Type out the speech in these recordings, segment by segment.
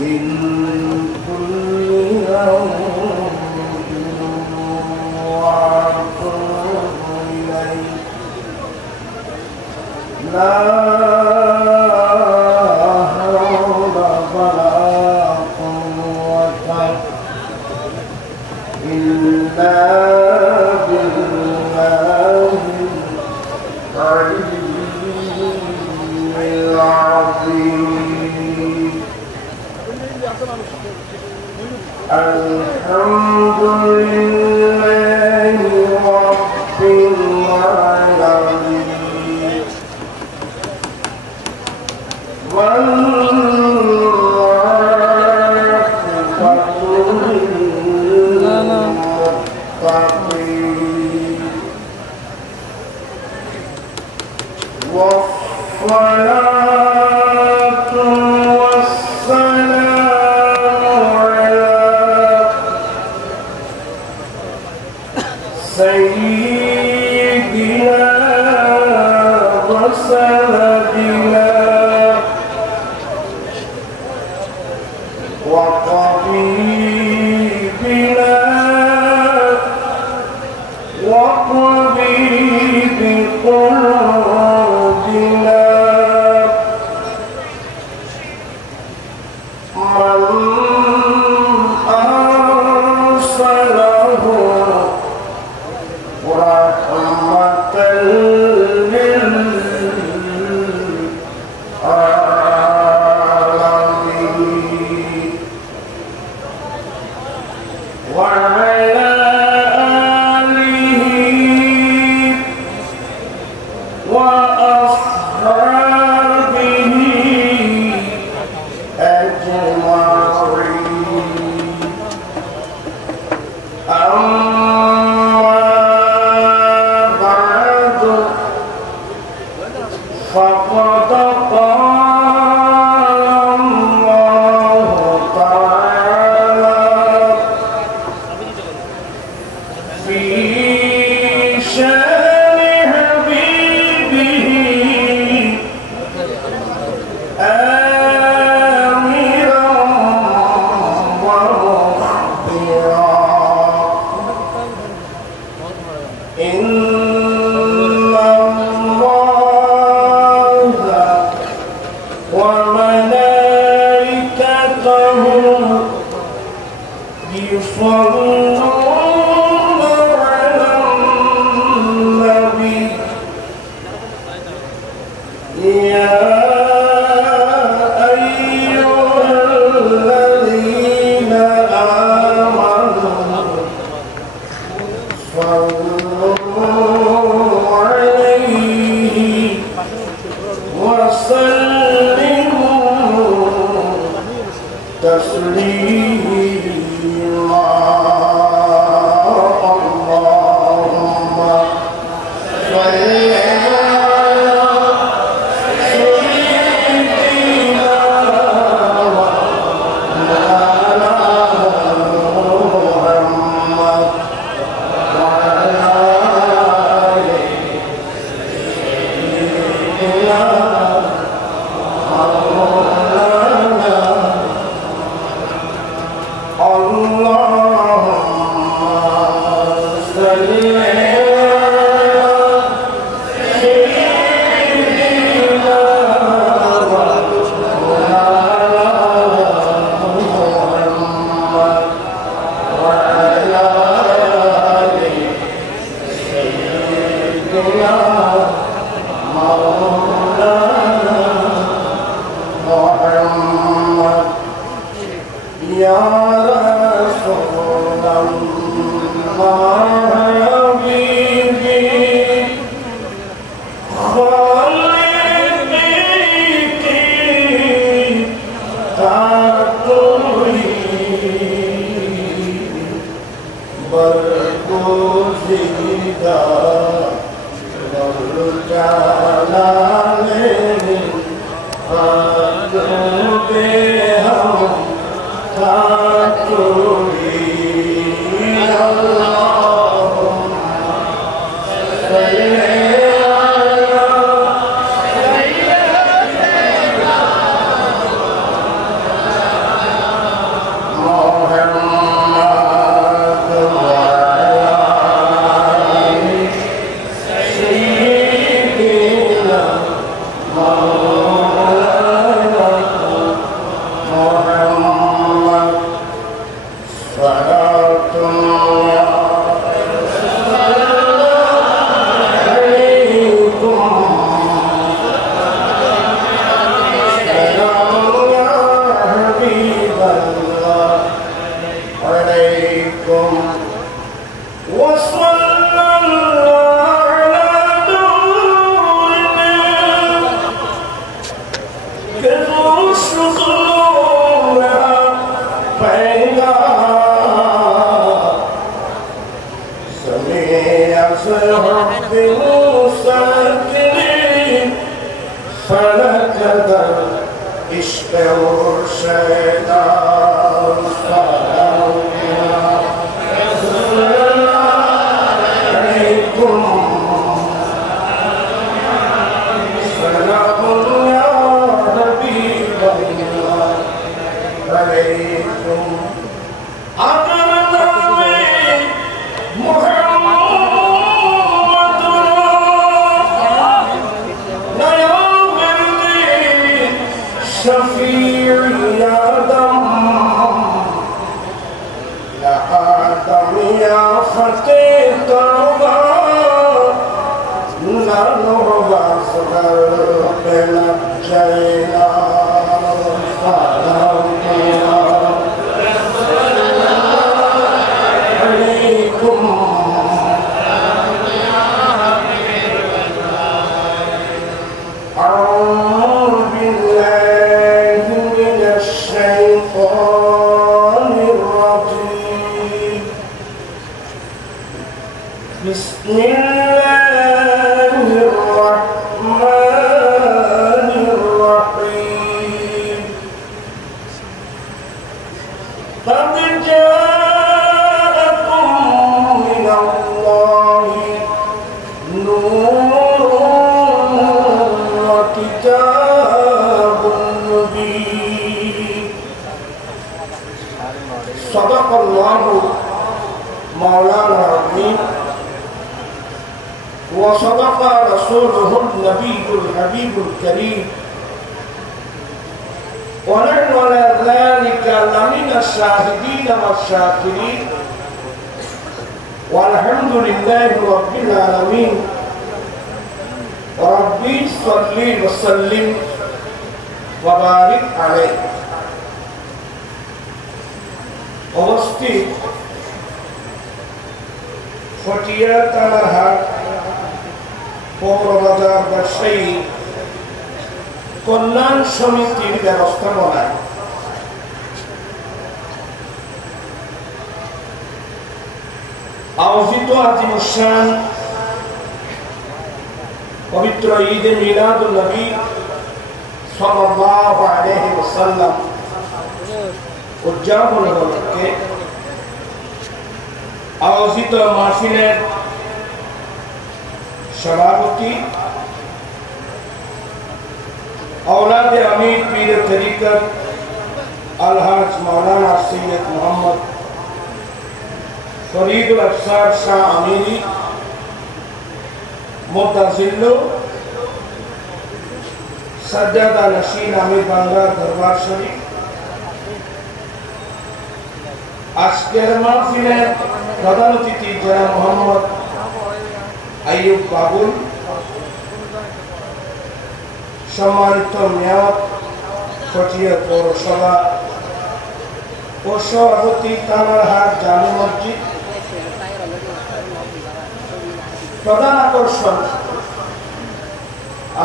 من كل يوم وأتوب إليه لا حول ولا قوة إلا بالله العلي العظيم. الحمد لله رب العالمين والعاقبة للمتقين والصلاة والسلام على سيدنا وسندنا وطبيبنا وطبيب قلوبنا من أرسله رحمة للعالمين وعلى آله وأصحابه أجمعين. أما بعد فقد قال الله تعالى في شان حبيبه آمرا ومخبرا إن الله وملائكته يصلون على النبي يا أيها الذين آمنوا صلوا عليه وسلموا تسليما. اللهم صل محمد صلاة وصدق رسوله النبي الحبيب الكريم ونحن على ذلك لمن الشاهدين والشاكرين والحمد لله رب العالمين ربي صل وسلم وبارك عليه অবস্থিত ফটিয়া তালাহাট পৌরবাজার ব্যবসায়ী কল্যাণ সমিতির ব্যবস্থাপনায় আয়োজিত আজিমুশান পবিত্র ঈদে মিলাদুন নবী সাল্লাল্লাহু আলাইহি ওয়াসাল্লাম উদযাপন উপলক্ষে আয়োজিত মাহফিলের সভাপতি औलाद अमीर पीर तरीक़त अलहाज मौलाना सैयद मोहम्मद फरीदुल अफसार शाह अमीरी मुतज़िल्लो सज्जादा नशीन आमिर बांग्ला दरबार शरीफ আজকের মাহফিলের প্রধান অতিথি জনাব মোহাম্মদ আইয়ুব বাবুল, সম্মানিত মেয়র ফটিয়া পৌরসভা ও সভাপতি তানারহাট জামে মসজিদ, প্রধান আকর্ষণ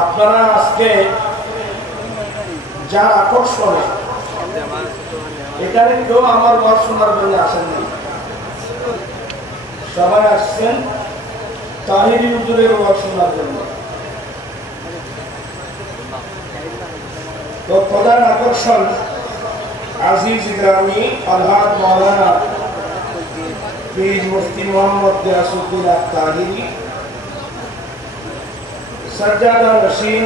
আপনারা আজকে যার আকর্ষণে এখানে কেউ আমার ওয়াজ শোনার জন্য আসেননি, সবাই আসছেন তাহিরি হুজুরের ওয়াজ শোনার জন্য। তো প্রধান আকর্ষণ আজিজ গ্রামী আলহাজ মাওলানা পীর মুফতি মোহাম্মদ গিয়াসউদ্দিন আত-তাহিরি, সজ্জাদা নশীন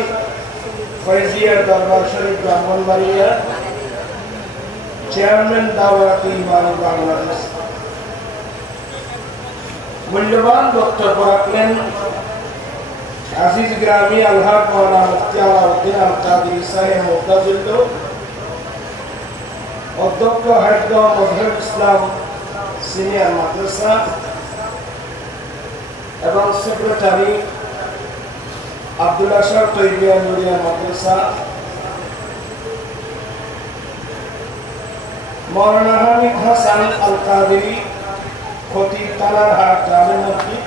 ফয়জিয়া দরবার শরীফ ব্রাহ্মণবাড়িয়া, চেয়ারম্যান দাওয়াত ইমানি বাংলাদেশ, মূল্যবান বক্তব্য রাখলেন আজিজ গ্রামী আলহাজ মাওলানা মুফতি আলাউদ্দিন আল কাদেরী সাহেব মুতাজিল্লো অধ্যক্ষ হাইদম মজহুরুল ইসলাম সিনিয়র মাদ্রাসা এবং সেক্রেটারি আব্দুল আশরাফ তৈবিয়া নুরিয়া মাদ্রাসা, মৌলানা হামিদ হাসান আল কাদেরী খতিব তালারহাট জামে মসজিদ,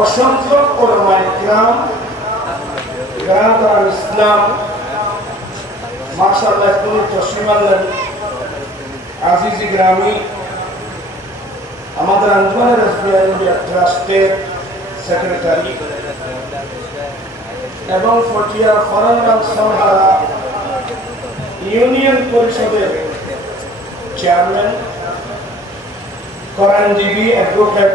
অসংখ্য উলামায়ে কিরাম, বিরাদরান ইসলাম, মাশাআল্লাহ তুমি তশরিফ আনলেন আজিজি গ্রামী, আমাদের আঞ্জুমানের রাসবিয়া ট্রাস্টের সেক্রেটারি এবং ফটিয়া ফরানগাঁও সনহারা ইউনিয়ন পরিষদের চেয়ারম্যান কোরআনজীবী অ্যাডভোকেট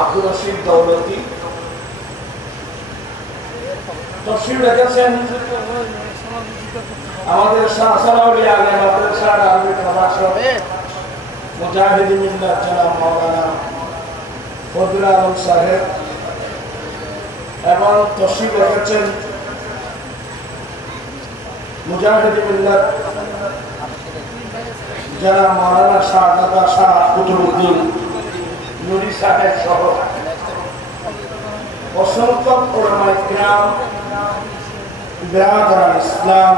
আব্দুর রশিদ দৌলতি তফসির রেখেছেন আমাদের শাহসালাউলি আলেম মাদ্রাসার আরবি প্রভাষক মুজাহিদুল মিল্লাত জনাব মাওলানা ফজলুল আলম সাহেব এবং তফসির রেখেছেন মুজাহিদুল মিল্লাত জনাব মাওলানা শাহজাদা শাহ কুতুবউদ্দিন নুরি সাহেব সহ অসংখ্য উলামায়ে কিরাম, বিরাদরান ইসলাম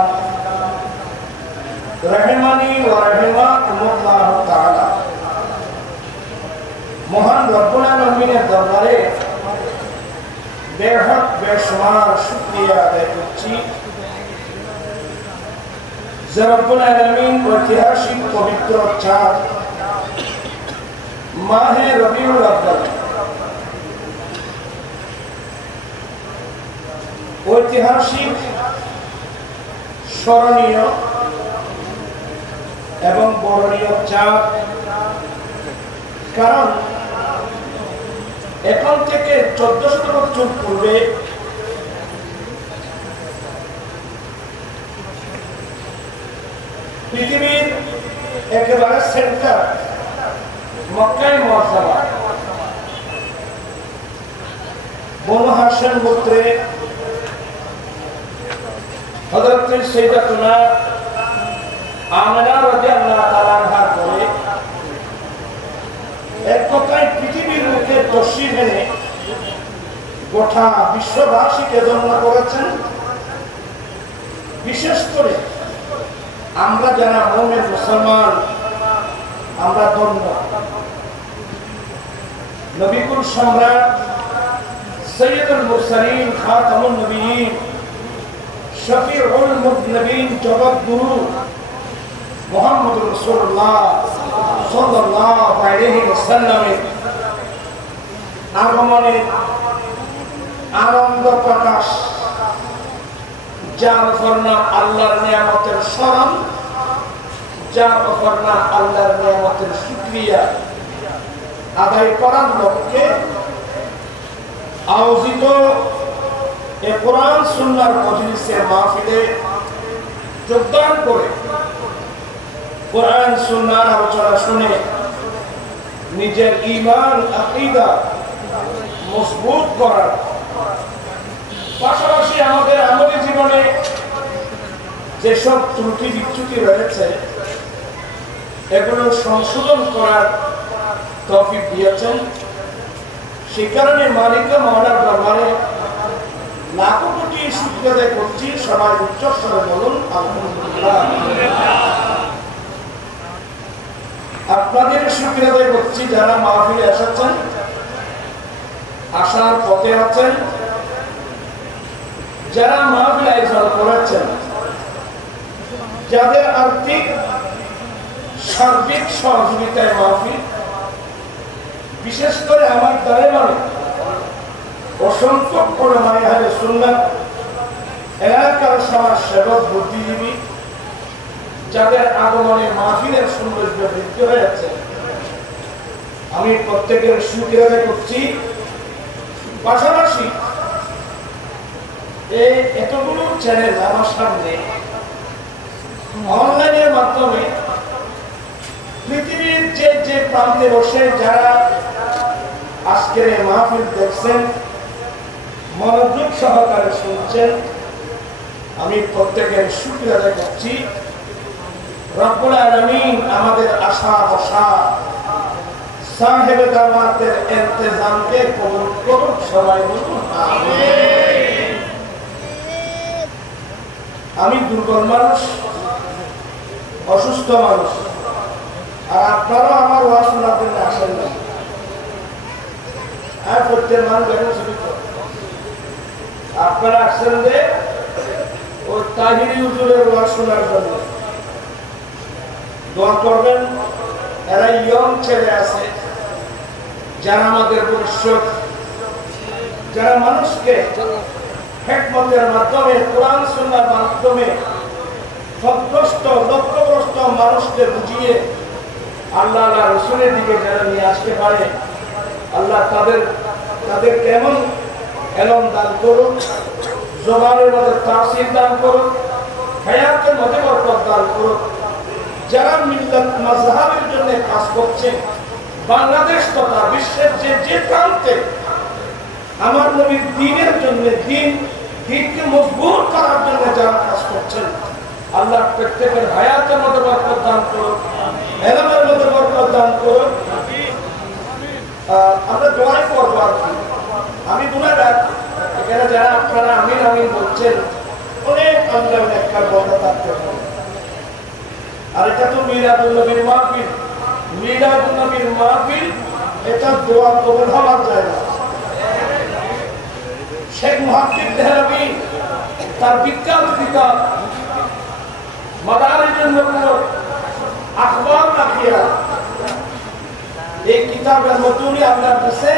রাহিমানি ওয়া রাহিমাকুমুল্লাহ তাআলা। মহান রব্বুল আলামিনের দরবারে বেহদ বেশুমার শুকরিয়া আদায় করছি যে রব্বুল আলামিন ঐতিহাসিক পবিত্র চাঁদ মাহে রবিউল আউয়াল ঐতিহাসিক, স্মরণীয় এবং বরণীয় চাঁদ। কারণ এখন থেকে 1400 বছর পূর্বে পৃথিবীর একেবারে সেন্টার মক্কায় মুআজ্জামা বনু হাশিম গোত্রে হযরত সাইয়্যিদাতুনা আমিনা রাদিয়াল্লাহু তাআলা আনহার পরে এক কথায় পৃথিবীর মুখে তশরিফ এনে গোটা বিশ্ববাসীকে ধন্য করেছেন। বিশেষ করে আমরা যারা মুমিন মুসলমান আমরা ধন্য। নবীকুল সম্রাট সৈয়দুল মুরসালিন খাতামুন নবিয়্যিন শফিউল মুযনিবিন জগৎ গুরু মুহাম্মদুর রাসূলুল্লাহ সাল্লাল্লাহু আলাইহি ওয়াসাল্লামের আগমনে আনন্দ প্রকাশ, যার উপর নাম আল্লাহর নিয়ামতের স্মরণ, যার উপর নাম আল্লাহর নিয়ামতের শুকরিয়া আদায় করার লক্ষ্যে আয়োজিত এ কোরআন সুন্নাহর মজলিসে মাহফিলে যোগদান করে কোরআন সুন্নাহর আলোচনা শুনে নিজের ঈমান আকীদা মজবুত করার পাশাপাশি আমাদের আমলি জীবনে যেসব ত্রুটি বিচ্যুতি রয়েছে এগুলো সংশোধন করার তৌফিক দিয়েছেন। সেই কারণে মালিক মওলার দরবারে লাখো কোটি শুকরিয়া আদায় করছি। সবাই উচ্চস্বরে বলুন আলহামদুলিল্লাহ। আপনাদের শুকরিয়া আদায় করছি যারা মাহফিলে এসেছেন, আসার পথে আছেন, যারা মাহফিল আয়োজন করেছেন, যাদের আর্থিক সার্বিক সহযোগিতায় মাহফিল, বিশেষ করে আমার দ্বারে মানে অসংখ্য উলামায়ে আহলে সুন্নাত এলাকার সমাজ সেবক বুদ্ধিজীবী যাদের আগমনে মাহফিলের সৌন্দর্য বৃদ্ধি হয়েছে, আমি প্রত্যেকের শুকরিয়া আদায় করছি। পাশাপাশি এই এতগুলো চ্যানেল আমার সামনে অনলাইনের মাধ্যমে পৃথিবীর যে যে প্রান্তে বসে যারা আজকের এই মাহফিল দেখছেন, মনোযোগ সহকারে শুনছেন, আমি প্রত্যেকের শুকরিয়া আদায় করছি। রব্বুল আলামিন আমাদের আশা ভরসা সাহেবে দাওয়াতের ইন্তজামকে কবুল করুন, সবাই বলুন আমিন। আমি দুর্বল মানুষ, অসুস্থ মানুষ, আর আপনারা আমার ওয়াজ শোনার জন্য আসেন না। আর প্রত্যেক মানুষ এখন জীবিত, আপনারা আসছেন যে ওই তাহিরি হুজুরের ওয়াজ শোনার জন্য। দোয়া করবেন, এরা ইয়ং ছেলে আছে যারা আমাদের ভবিষ্যৎ, যারা মানুষকে হিকমতের মাধ্যমে, কোরআন সুন্নাহর মাধ্যমে সন্তুষ্ট লক্ষ্যগ্রস্ত মানুষকে বুঝিয়ে আল্লাহ রাসূলের দিকে যারা নিয়ে আসতে পারে, আল্লাহ তাদের কেমন এলম দান করুন, জবানের মধ্যে তাসির দান করুন, হায়াতের মধ্যে বরকত দান করুন। যারা মিল্লাত মাযহাবের জন্য কাজ করছে বাংলাদেশ তথা বিশ্বের যে প্রান্তে আমার নবীর দ্বীনের জন্য, দ্বীনকে মজবুত করার জন্য যারা কাজ করছেন, আল্লাহ প্রত্যেকের হায়াতের মধ্যে বরকত দান করুন, ইলমের মধ্যে বরকত দান করুন। আমরা দোয়া করব। আর কি আমি গুনাহগার, এখানে যারা আপনারা আমিন আমিন বলছেন, অনেক আল্লাহ নেককার বান্দা থাকতে পারে। আর এটা তো মিলাদুন নবীর মাহফিল, মিলাদুন নবীর মাহফিল, এটা দোয়া কবুল হওয়ার জায়গা। শেখ মুহাদ্দিস দেহলভী তার বিখ্যাত কিতাব মাদারিজুন নুবুওয়াত আখবার রাখিয়া, এই কিতাবের মধ্যে আপনার কাছে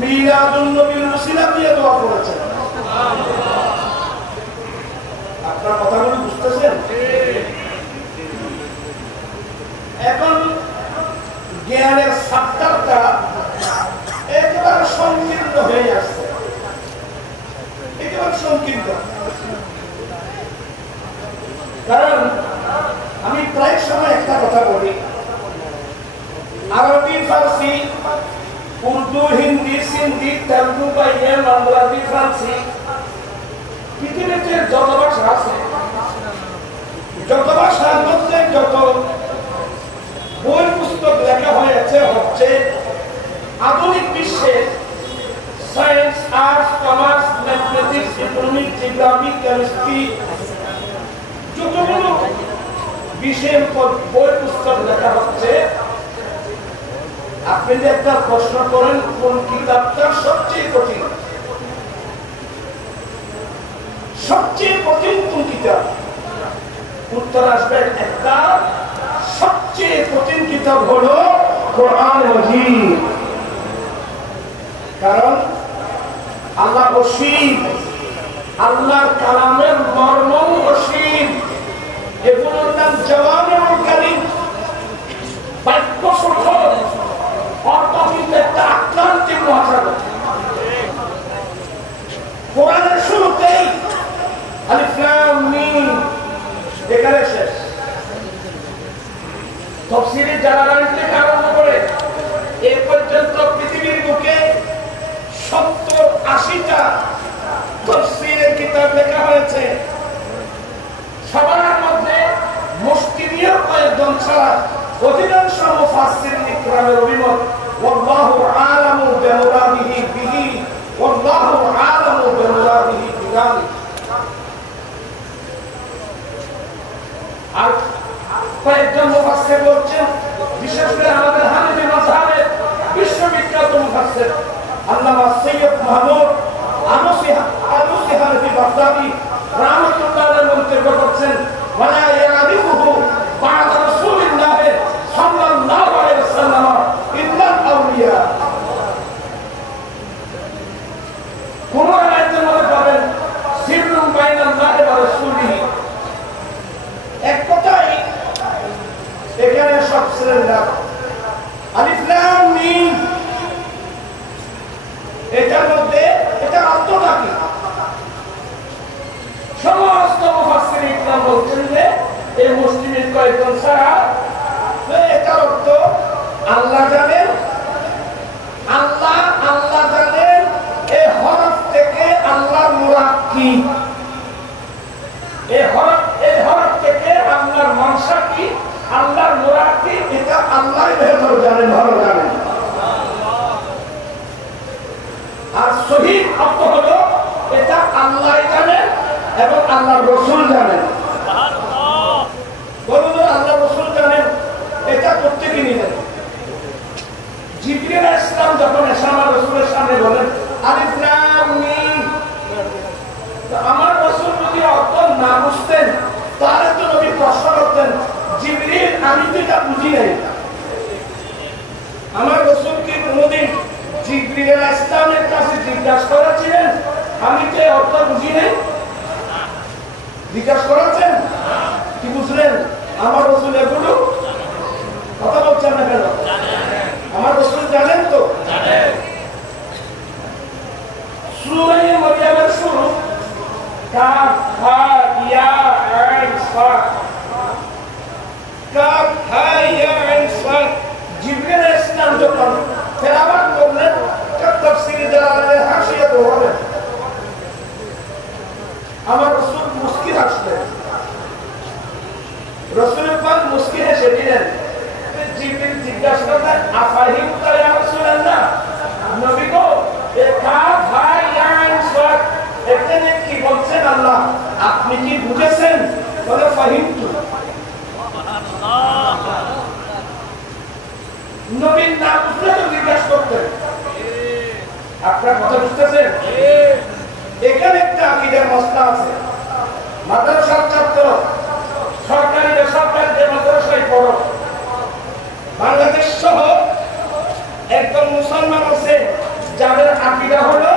মিলাদুন নবীর ওসিলা দিয়ে দোয়া করেছেন। আপনার কথাগুলো বুঝতেছেন? এখন জ্ঞানের সাক্ষাৎটা একেবারে সংকীর্ণ হয়ে আসছে, একেবারে সংকীর্ণ। কারণ আমি প্রায় সময় একটা কথা বলি, আরবি, ফার্সি, উর্দু, হিন্দি, সিন্ধি, তেলুগু, বাইয়ে, বাংলাদেশি, ফ্রান্সি, পৃথিবীতে যত ভাষা আছে, যত ভাষার মধ্যে যত বই পুস্তক লেখা হয়েছে হচ্ছে আধুনিক বিশ্বে science, arts, commerce, mathematics, economics, geography, chemistry, যতগুলো বিষয়ের উপর বই পুস্তক লেখা হচ্ছে, আপনি যে একটা প্রশ্ন করেন কোন কিতাবটা সবচেয়ে কঠিন, সবচেয়ে কঠিন কোন কিতাব, উত্তর আসবে একটা সবচেয়ে কঠিন কিতাব হলো কোরআন মাজিদ। কারণ আল্লাহ অসীম, আল্লাহর কালামের মর্ম অসীম, এগুলোর নাম জাওয়ামিউল কালিম, বাক্য সূচক, অর্থ কিন্তু একটা আক্রান্তিক মহাসাগর। কোরআনের শুরুতেই আলিফ লাম মিম, এখানে শেষ। তাফসীরে জালালাইন থেকে আরম্ভ করে এ পর্যন্ত পৃথিবীর বুকে 70-80টা তাফসীরের কিতাব লেখা হয়েছে। সবার মধ্যে মুশকিলীয় কয়েকজন ছাড়া অধিকাংশ মুফাসসিরিন ইকরামের অভিমত ওয়াল্লাহু আলামু বিমুরাদিহি বিহি, ওয়াল্লাহু আলামু বিমুরাদিহি বিযালিক। আর কয়েকজন মুফাসসির বলছেন, বিশেষ করে আমাদের হানাফি মাযহাবের বিশ্ববিখ্যাত মুফাসসির আল্লামা সৈয়দ মাহমুদ আনুসি হানাফি বাগদাদি রাহমাতুল্লাহ আলাইহি মন্তব্য করছেন, ওয়ালা ইয়ারিফুহু বা'দা রাসূলিল্লাহ সাল্লাল্লাহু আলাইহি ওয়াসাল্লাম ইল্লাল আউলিয়া। কোন আয়াতের মধ্যে পাবেন সিররুম বাইনাল্লাহি ওয়া রাসূলিহি, এক কথাই এখানে সব শ্রেণীর নাম। আলিফ লাম মিম, এটার মধ্যে এটার অর্থটা কি? সমস্ত মুফাসসির ইকরাম বলছেন যে এই মুসলিমের কয়েকজন ছাড়া এটার অর্থ আল্লাহ জানেন, আল্লাহ জানেন এই হরফ থেকে আল্লাহর মুরাদ কি, এই হরফ থেকে আল্লাহর মানসা বেহতর জানেন, ভালো জানেন। আর শহীদ অর্থ হলো এটা আল্লাহ জানেন এবং আল্লাহ রসুল জানেন। বলুন আল্লাহ রসুল জানেন, এটা প্রত্যেকে নিলেন। জিবরিল আলাইহিস সালাম যখন ইসলাম রাসূলের সামনে বলেন আলিফ লাম মিম, আমার রাসূল যদি অর্থ না বুঝতেন তাহলে তো নবী প্রশ্ন করতেন, জিবরিল আমি তো এটা বুঝি নাই। আমার রাসূল কি কোনদিন জিবরিল আলাইহিস সালামের কাছে জিজ্ঞাসা করেছিলেন আমি কি অর্থ বুঝি নাই? জিজ্ঞাসা করেছেন? কি বুঝলেন? আমার রাসূল এগুলো কথা বলছেন না কেন? আমার রাসূল জানেন তো? জানেন। সূরা মারইয়ামের শুরু কাফ হা ইয়া আইন সাদ, কাফ হা ইয়া আইন সাদ। জিবরিল আলাইহিস সালাম যখন তেলাওয়াত করলেন তাফসীরে জালালাইনের হাসিয়াতে হবে আমার রাসূল মুস্কি হাসলেন। রাসূলের পাক মুস্কি হেসে দিলেন। জিবরিল জিজ্ঞাসা করলেন আফাহিমতা ইয়া রাসূলুল্লাহ, নবী গো এ কাফ হা ইয়া আইন সাদ এখানে কি বলছেন আল্লাহ আপনি কি বুঝেছেন? বলে ফাহিমতু। সুবহানাল্লাহ। নবী না বুঝলে তো জিজ্ঞাসা করতেন। আপনারা কথা বুঝতেছেন? এখানে একটা আকীদার মাসলা আছে। মাদ্রাসার ছাত্র সরকারি বেসরকারি যে মাদ্রাসায় পড়ো, বাংলাদেশ সহ একদম মুসলমান আছে যাদের আকীদা হলো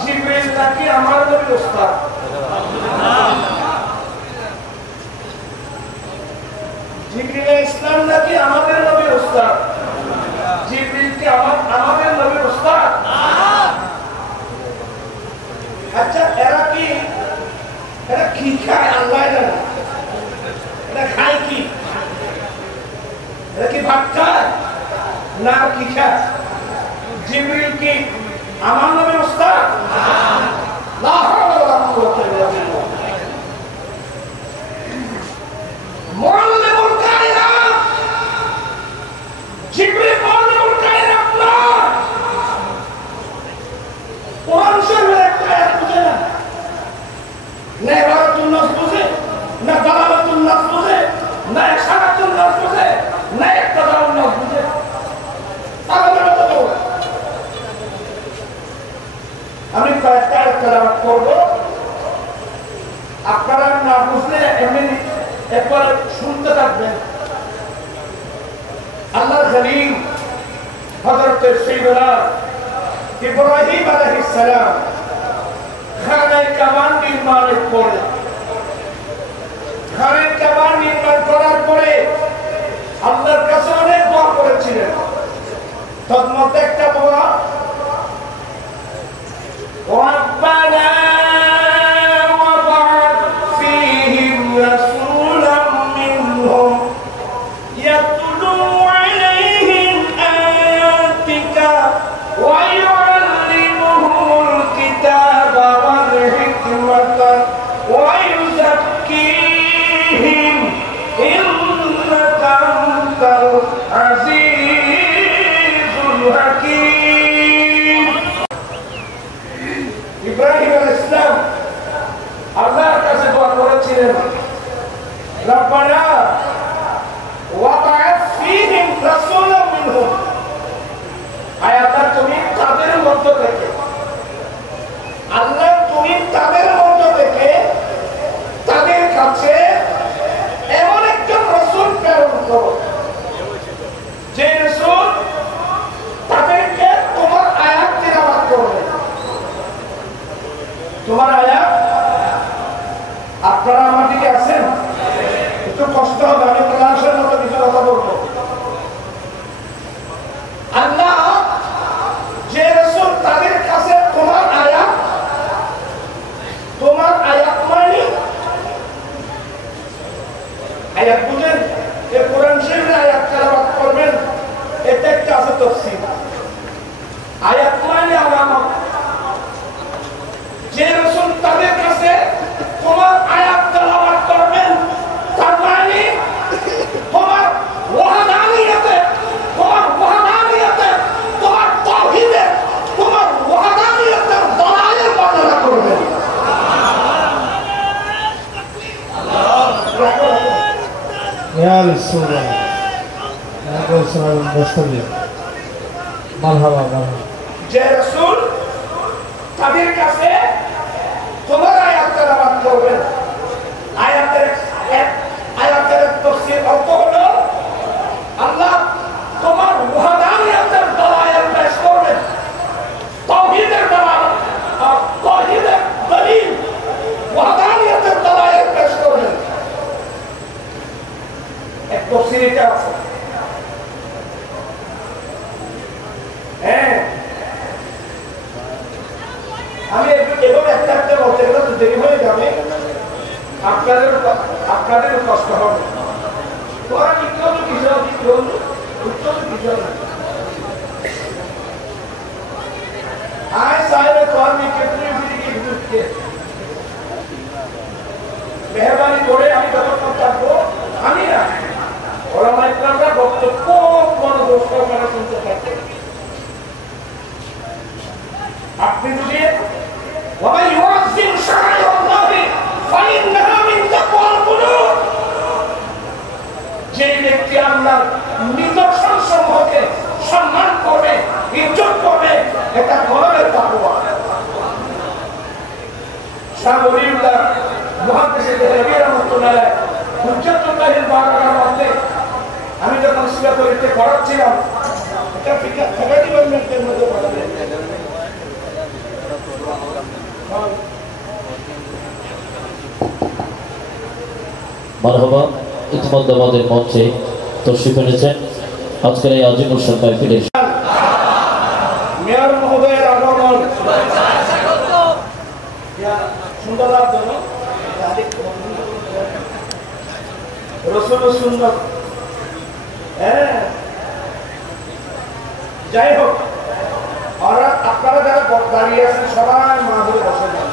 জিবরিল নাকি আমার নবীর উস্তাদ। জিবরিল ইসলাম নাকি আমাদের নবীর উস্তাদ। জিবরিল কি আমাদের নবীর উস্তাদ? আচ্ছা এরা কি খায় আল্লাহ জানে। এরা খায় কি? এরা কি ভাত খায় না কি খায়? জিবরিল কি আমার নবীর উস্তাদ? লা হাওলা ওয়ালা কুওয়াতা ইল্লা বিল্লাহ। মুআল্লিমুল কায়নাত জিবরিল মুআল্লিমুল কায়নাত না। কোরআন শরীফের একটা আয়াত বুঝে না, না ইবারাতুন নাস বুঝে, না দালালাতুন নাস বুঝে, না ইশারাতুন নাস বুঝে, না ইক্তাদাউন নাস বুঝে। তাহলে তো আমি কয়েকটা তেলাওয়াত করব, আপনারা না বুঝলে এমনি একবার শুনতে থাকবেন। আল্লাহর খলিল হযরত সাইয়্যিদুনা ইব্রাহিম আলাইহিস সালাম খানায়ে কাবা নির্মাণের পরে, খানায়ে কাবা নির্মাণ করার পরে আল্লাহর কাছে অনেক দোয়া করেছিলেন। তার মধ্যে একটা দোয়া ربنا وابعث فيهم رسولا منهم يتلو عليهم آياتك ويعلمهم الكتاب والحكمة ويزكيهم إنك أنت العزيز الحكيم। ইব্রাহিম আলাইহিস সালাম আল্লাহর কাছে দোয়া করেছিলেন রব্বানা ওয়াবা'আথ ফীহিম রাসূলাম মিনহুম, আয়াতটা তুমি তাদের মধ্য থেকে, আল্লাহ তুমি তাদের মধ্য থেকে তাদের কাছে এমন একজন রাসূল প্রেরণ করো যে রাসূল তাদেরকে তোমার আয়াত তিলাওয়াত করবে। তোমার আয়াত আপনারা আমার দিকে আছেন? একটু কষ্ট হবে, আমি ক্লাসের মতো কিছু কথা বলবো। আল্লাহ যে রাসূল তাদের কাছে তোমার আয়াত মানে আয়াত বুঝেন, এই কোরআন শরীফের আয়াত তেলাওয়াত করবেন, এটা একটা আছে তাফসীর। আয়াত মানে আলামত। যে রাসূল তাদের কাছে তোমার আয়াত তেলাওয়াত করবেন তার মানে তোমার ওয়াহদানিয়তে يا رسول الله يا رسول الله مستقبل مرحبا مرحبا যে রাসূল তাদের কাছে তোমার আয়াত তেলাওয়াত করবেন আয়াতের তাফসীর অর্থ হলো আল্লাহ তোমার ওয়াহদানিয়তের দলাইল পেশ করবেন তাওহীদের দলাইল তাওহীদের দলিল ওয়াহদানিয়তের দলাইল পেশ করবেন এক তাফসীর এটা আছে হ্যাঁ আমি এভাবে একটা বলতে গেলে তো দেরি হয়ে যাবে আপনাদের কষ্ট হবে তোরা কি কেউ কিছু উত্তর কিছু आए साहिब कौमी कितनी भी की हुदूद के मेहरबानी করে আমি যতক্ষণ থাকবো আমি না ওলামা ইকরামরা বক্তব্য মনোযোগ সহকারে শুনতে থাকবেন আপনি যদি ومن يعظم شعائر الله فإنها من تقوى القلوب যে ব্যক্তি আল্লাহর নিদর্শন সমূহকে সম্মান করবে ইজ্জত করবে এটা কলবের তাকওয়া শাহ ওলিউল্লাহ মুহাদ্দিস দেহলভী রাহমাতুল্লাহ আলাইহি হুজ্জাতুল্লাহিল বারাকার মধ্যে আমি যখন সিরাত পড়তে পড়াচ্ছিলাম এটা ফিকা ফেকাটি বলমেন্টের মধ্যে পড়াবেন মারহাবা ইতিমধ্যে আমাদের মঞ্চে তশরিফ এনেছেন আজকের এই আজিমুল শান মাহফিলের মেয়র মহোদয়ের আগমন সুন্দর জন্য রসুল সুন্নত যাই হোক আপনারা যারা দাঁড়িয়ে আছেন সবাই মা ধরে বসে যান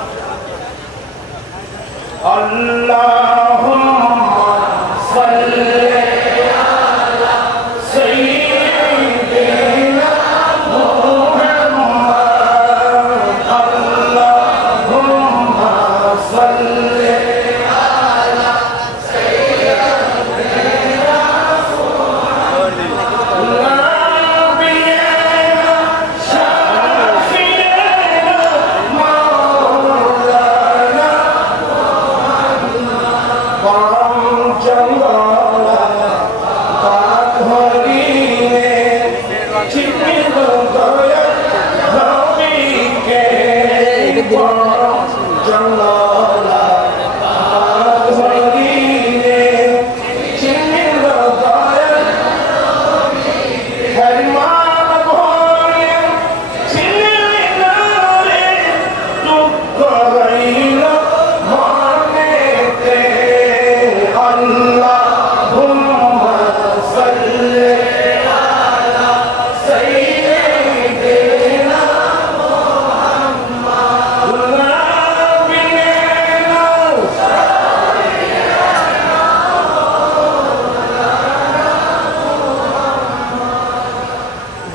আল্লাহুম্মা সাল্লি আলা সাইয়্যিদিনা মুহাম্মাদ আল্লাহুম্মা সাল্লি আলা সাইয়্যিদিনা মুহাম্মাদ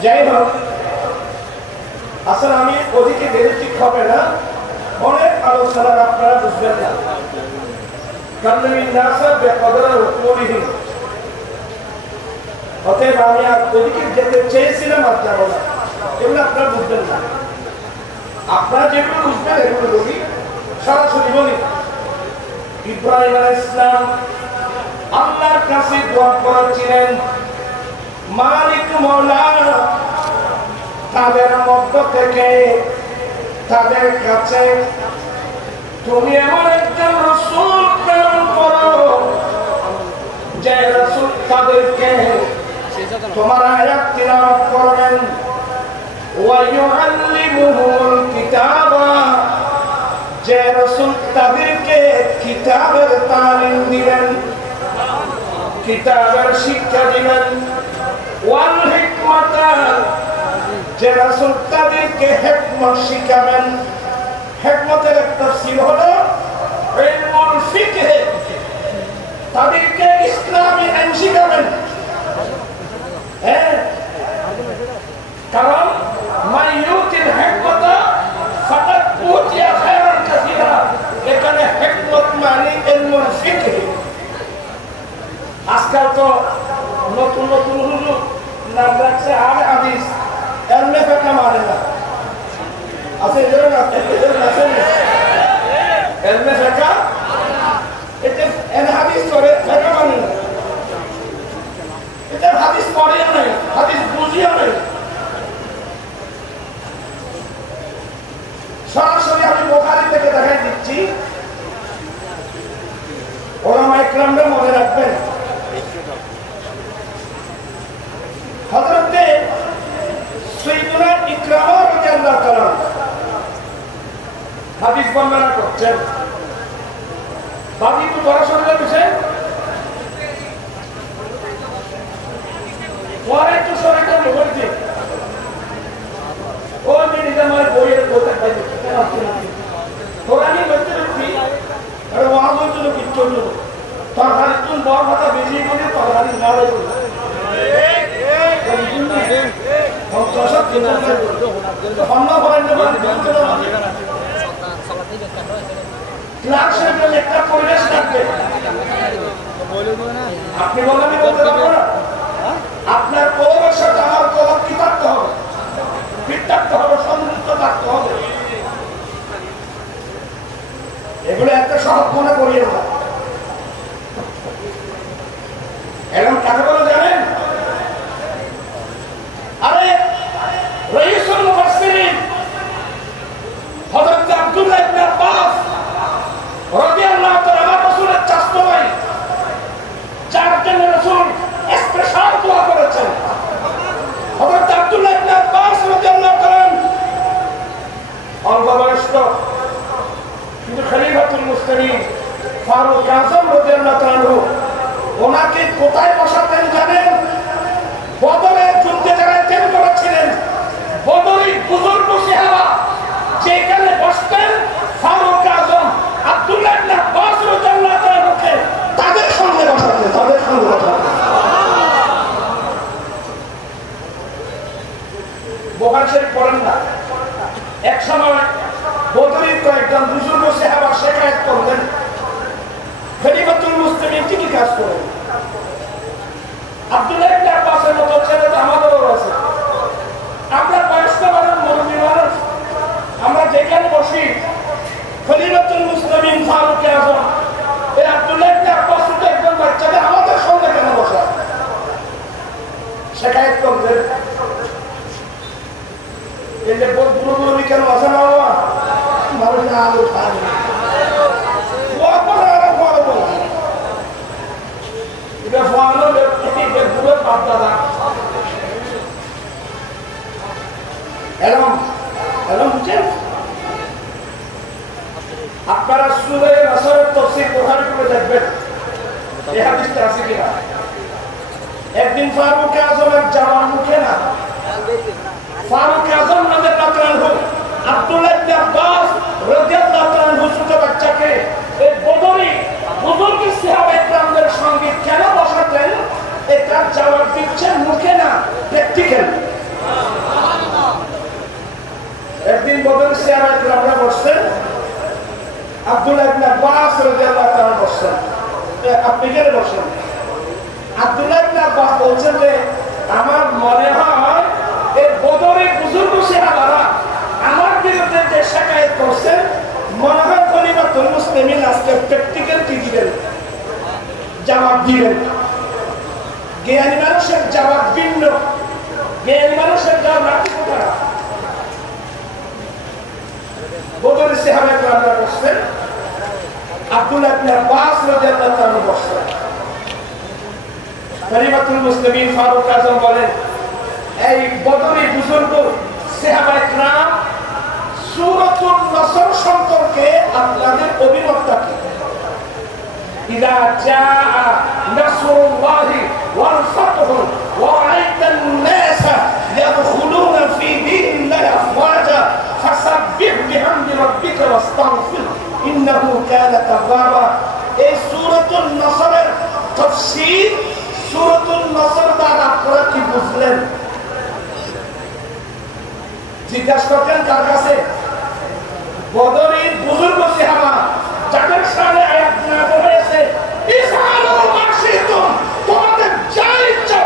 যাই হোক আসলে আমি ওদিকে বেশি ঠিক হবে না অনেক আলোচনা আপনারা বুঝবেন না কারণ অতএব আমি আর ওদিকে যেতে চেয়েছিলাম আর যাবো না এগুলো আপনারা বুঝবেন না আপনারা যেগুলো বুঝবেন এগুলো বলি সরাসরি বলি ইব্রাহিম আলাইহিস সালাম আল্লাহর কাছে দোয়া করেছিলেন মালিক মওলা তাদের মধ্য থেকে তাদের কাছে তুমি এমন একজন রাসূল প্রেরণ করো যে রাসূল তাদেরকে তোমার আয়াত তিলাওয়াত করবেন ওয়া ইউআল্লিমুহুল কিতাবা যে রাসূল তাদেরকে কিতাবের তালিম দিবেন কিতাবের শিক্ষা দিবেন ওয়াল হিকমাতা যে রাসূল তাদেরকে হিকমত শিখাবেন হিকমতের তাফসীর হলো ইলমুল ফিকহ তাদেরকে ইসলামী আইন শিখাবেন কারণ মান ইউতিল হিকমাতা ফাকাদ উতিয়া খায়রান কাসীরা এখানে হিকমত মানে ইলমুল ফিকহ নতুন নতুন হুজুর নাম রাখছে আর হাদিস এমনি ফেকা মানে না আছে এদের না এমনি ফেকা এটা এন হাদিস করে ফেকা মানে না এটা হাদিস পড়িয়া নাই হাদিস বুঝিয়া নাই সরাসরি আমি বুখারী থেকে দেখাই দিচ্ছি ওলামা ইকরামরা মনে রাখবেন হযরতে সাইয়্যিদুনা ইকরামা রাদিয়াল্লাহু তাআলা হাদিস বর্ণনা করছেন বাকি তো পড়াশোনা বিষয় পরে তো সরকার বলছে ও মেরি জামার বইয়ের কথা পাইছে কেন কোরআনি বলতে কি আরে ওয়াজ হলো কিচ্ছু হলো তরকারি তুই বড় কথা বেশি করে তরকারি না হলো আপনি বললেন বলতে পারবো না আপনার পৌরুষ আমার কলম কি থাকতে হবে ফিট থাকতে হবে সমৃদ্ধ থাকতে হবে এগুলো একটা সহজ মনে করিয়ে না এরকম কাকে বলে জানেন আরে রাইসুল মুফাসসিরিন হযরত আব্দুল্লাহ ইবনে আব্বাস রাদিয়াল্লাহু তাআলা আমার রাসূলের চাচতো ভাই যার জন্য রাসূল স্পেশাল দোয়া করেছেন হযরত আব্দুল্লাহ ইবনে আব্বাস রাদিয়াল্লাহু তাআলা অল্প বয়স্ক কিন্তু খলিফাতুল মুসলিমিন ফারুক আযম রাদিয়াল্লাহু তাআলা ওনাকে কোথায় বসাতেন জানেন বদরের যুদ্ধে যারা জেল করেছিলেন বদরি বুজুর্গ সাহাবা যেখানে বসতেন ফারুক আযম আব্দুল্লাহ ইবনে আব্বাস রাদিয়াল্লাহু তাআলাকে তাদের সঙ্গে বসাতেন বুখারী শরীফ পড়েন না এক সময় বদরির কয়েকজন বুজুর্গ সাহাবা শিকায়ত করলেন খলিফাতুল মুসলিমিন কি কাজ করেন আব্দুল্লাহ ইবনে আব্বাসের মতো ছেলে তো আমাদেরও আছে আমরা বয়স্ক মানুষ মুরব্বী মানুষ আমরা যেখানে বসি খলিফাতুল মুসলিমিন ফারুক আযম এই আব্দুল্লাহ ইবনে আব্বাস তো একজন বাচ্চাকে আমাদের সঙ্গে কেন বসা শিকায়ত করলেন এই যে বুড়ো কেন বসে না বাবা মানুষ না আলু খায় আপনারা সূরা নাসরের তাফসীর বুখারী করে দেখবেন এই হাদিসটা আছে কিনা একদিন ফারুক আযমের জামান মুখে না ফারুক আযম রাদিয়াল্লাহু তাআলা আব্দুল্লাহ ইবনে আব্বাস রাদিয়াল্লাহু তাআলা ছোট বাচ্চাকে এই বদরি বুজুর্গ সাহাবা ইকরামদের সঙ্গে কেন বসাতেন এটা জবাব দিচ্ছেন মুখে না প্র্যাকটিক্যাল একদিন বদরি সাহাবা ইকরামরা বসছেন আব্দুল্লাহ ইবনে আব্বাস রাদিয়াল্লাহু তাআলা বসছেন আপনি গেলে বসেন আব্দুল্লাহ ইবনে আব্বাস বলছেন যে আমার মনে হয় এই বদরের বুজুর্গ সাহাবারা আমার বিরুদ্ধে যে শিকায়ত করছেন মনে হয় খলিফাতুল মুসলিমিন আজকে প্র্যাকটিক্যাল কি দিবেন জবাব দিবেন জ্ঞানী মানুষের জবাব ভিন্ন জ্ঞানী মানুষের জবাব রাখি কোথায় বদরের সাহাবা ইকরামরা বসছেন আব্দুল্লাহ ইবনে আব্বাস রাদিয়াল্লাহু তাআলা বসছেন খলিফাতুল মুসলিমিন ফারুক আযম বলেন এই বদরি বুজুর্গ সাহাবা ইকরাম সূরাতুন নাসর সম্পর্কে আপনাদের অভিমতটা কি ইযা জাআ নাসরুল্লাহি ওয়াল ফাতহু ওয়া রাআইতান নাসা ইয়াদখুলুনা ফি দীনিল্লাহি আফওয়াজা ফাসাব্বিহ বিহামদি রাব্বিকা ওয়াস্তাগফির ইন্নাহু কানা তাওয়াবা এই সূরাতুন নাসরের তাফসীর সূরাতুন নাসর দ্বারা আপনারা কি বুঝলেন জিজ্ঞাসা করতেন কার কাছে বদরের বুজুর্গ সাহাবা যাদের সামনে আয়াত নাযিল হয়েছে ইসআলু মা শিতুম তোমাদের যা ইচ্ছা